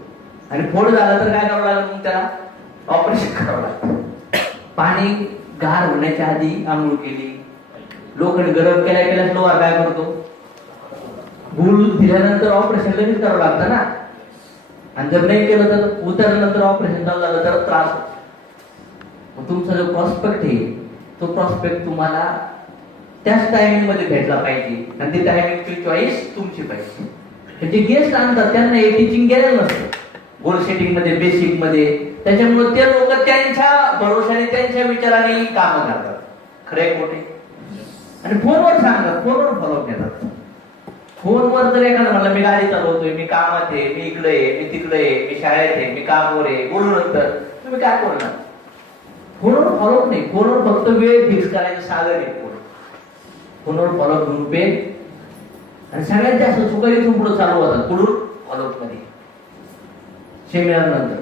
आणि फोड झाला तर काय करावं लागलं? मग त्याला ऑपरेशन करावं लागतं. पाणी गार होण्याच्या आधी आंघोळ केली, लोखंड गरम केल्या लोहार काय करतो? गुळ दिल्यानंतर ऑपरेशन लगेच करावं लागतं ना. आणि जर नाही केलं तर उतरल्यानंतर ऑपरेशन झालं तर त्रास होतो. तुमचा जो प्रॉस्पेक्ट आहे तो प्रॉस्पेक्ट तुम्हाला त्याच टायमिंग मध्ये भेटला पाहिजे आणि ती टायमिंगची चॉईस तुमची पाहिजे. जे गेस्ट आणतात त्यांना हे टीचिंग गेलेलं नसतं गोल सेटिंग मध्ये, बेसिक मध्ये. त्याच्यामुळे ते लोक त्यांच्या भरोशाने, त्यांच्या विचाराने काम करतात, खरे खोटे. आणि फोनवर सांगतात, फोनवर फॉलोअप घेतात. फोनवर जर एखादा म्हणलं मी गाडी चालवतोय, मी कामात आहे, मी इकडे आहे, मी तिकडे आहे, मी शाळेत आहे, मी कामावर आहे, बोलू नंतर, तुम्ही काय बोलणार? फोनवर फॉलोअप नाही. फोनवर फक्त वेळ फिक्स करायचं साधन आहे. फोनवर फॉलोअप ग्रुप आहे. आणि सगळ्यात जास्त चुका इथून पुढे चालू होतात. पुढून फॉलोअप मध्ये सेमिनार नंतर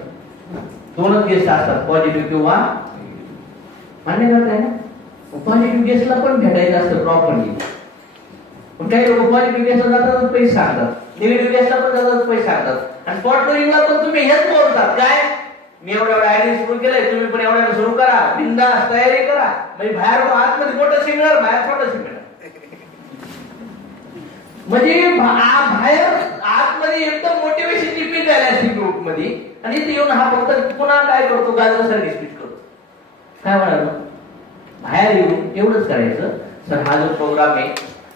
2च गेस्ट असतात, पॉझिटिव्ह किंवा मान्य करताय ना. पॉझिटिव्ह गेस्टला पण भेटायचं असतं प्रॉपरली. पण काही लोक पॉझिटिव्ह गेस्टला जातात पैसे सांगतात, निगेटिव्ह गेस्टला पण जातात पैसे सांगतात, आणि स्पॉट ट्रेनिंगला पण तुम्ही हेच बोलतात काय, मी एवढ्या आयडिया सुरू केलंय, तुम्ही पण एवढ्या सुरू करा, बिंदास तयारी करा. म्हणजे बाहेर आतमध्ये मोठं सेमिनार, बाहेर छोटं सेमिनार. म्हणजे बाहेर आतमध्ये एकदम मोटिवेशनची पीठ आली असते ग्रुप मध्ये, आणि इथे येऊन हा फक्त पुन्हा काय करतो, गाजरासारखी स्पीच करतो. काय म्हणाल, बाहेर येऊन एवढंच करायचं. सर हा जो प्रोग्राम आहे,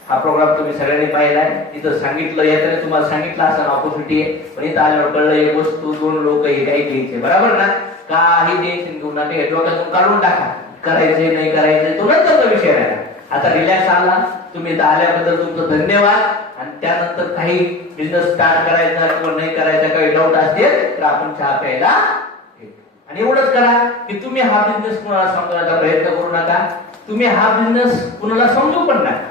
हा प्रोग्राम तुम्ही सगळ्यांनी पाहिलाय, इथं सांगितलं, येताना तुम्हाला सांगितलं असं ऑपॉर्च्युनिटी आहे, पण इथं आल्यावर कळलं एक वस्तू 2 लोक हे काही घ्यायचे, बरोबर ना. काही टेन्शन घेऊ नका, हे डोक्यातून काढून टाका, करायचे नाही करायचे तो नंतरचा विषय राहिला. आता रिलॅक्स आला तुम्ही, इथं आल्याबद्दल तुमचं धन्यवाद. आणि त्यानंतर काही बिझनेस स्टार्ट करायचा किंवा नाही करायचा काही डाऊट असतील तर आपण चहा प्यायला. आणि एवढंच करा की तुम्ही हा बिझनेस कुणाला समजण्याचा प्रयत्न करू नका, तुम्ही हा बिझनेस कुणाला समजू पण नका.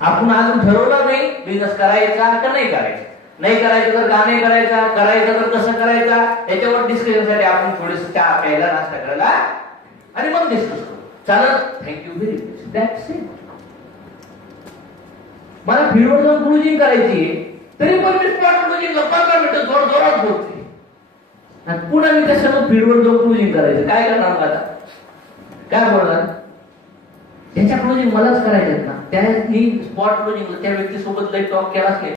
आपण अजून ठरवलं नाही बिझनेस करायचा का नाही करायचा, नाही करायचं तर का नाही करायचा, करायचा तर कसं करायचा, याच्यावर डिस्कशन साठी आपण थोडीस चहा प्यायला, नाश्ता करायला आणि मग डिस्कस करू. चालत. Thank you very much. That's it. मला फील्डवर जाऊन क्लोजिंग करायची तरी पण मी स्पॉट क्लोजिंगला 15 मिनिटं जोरात बोलते, आणि पुन्हा मी त्याच्यानं फील्डवर जाऊन क्लोजिंग करायचं. काय करणार मग आता, काय बोलणार, त्याच्या क्लोजिंग मलाच करायच्यात ना. त्या स्पॉट क्लोजिंगला त्या व्यक्तीसोबत लई टॉक केलाच नाही.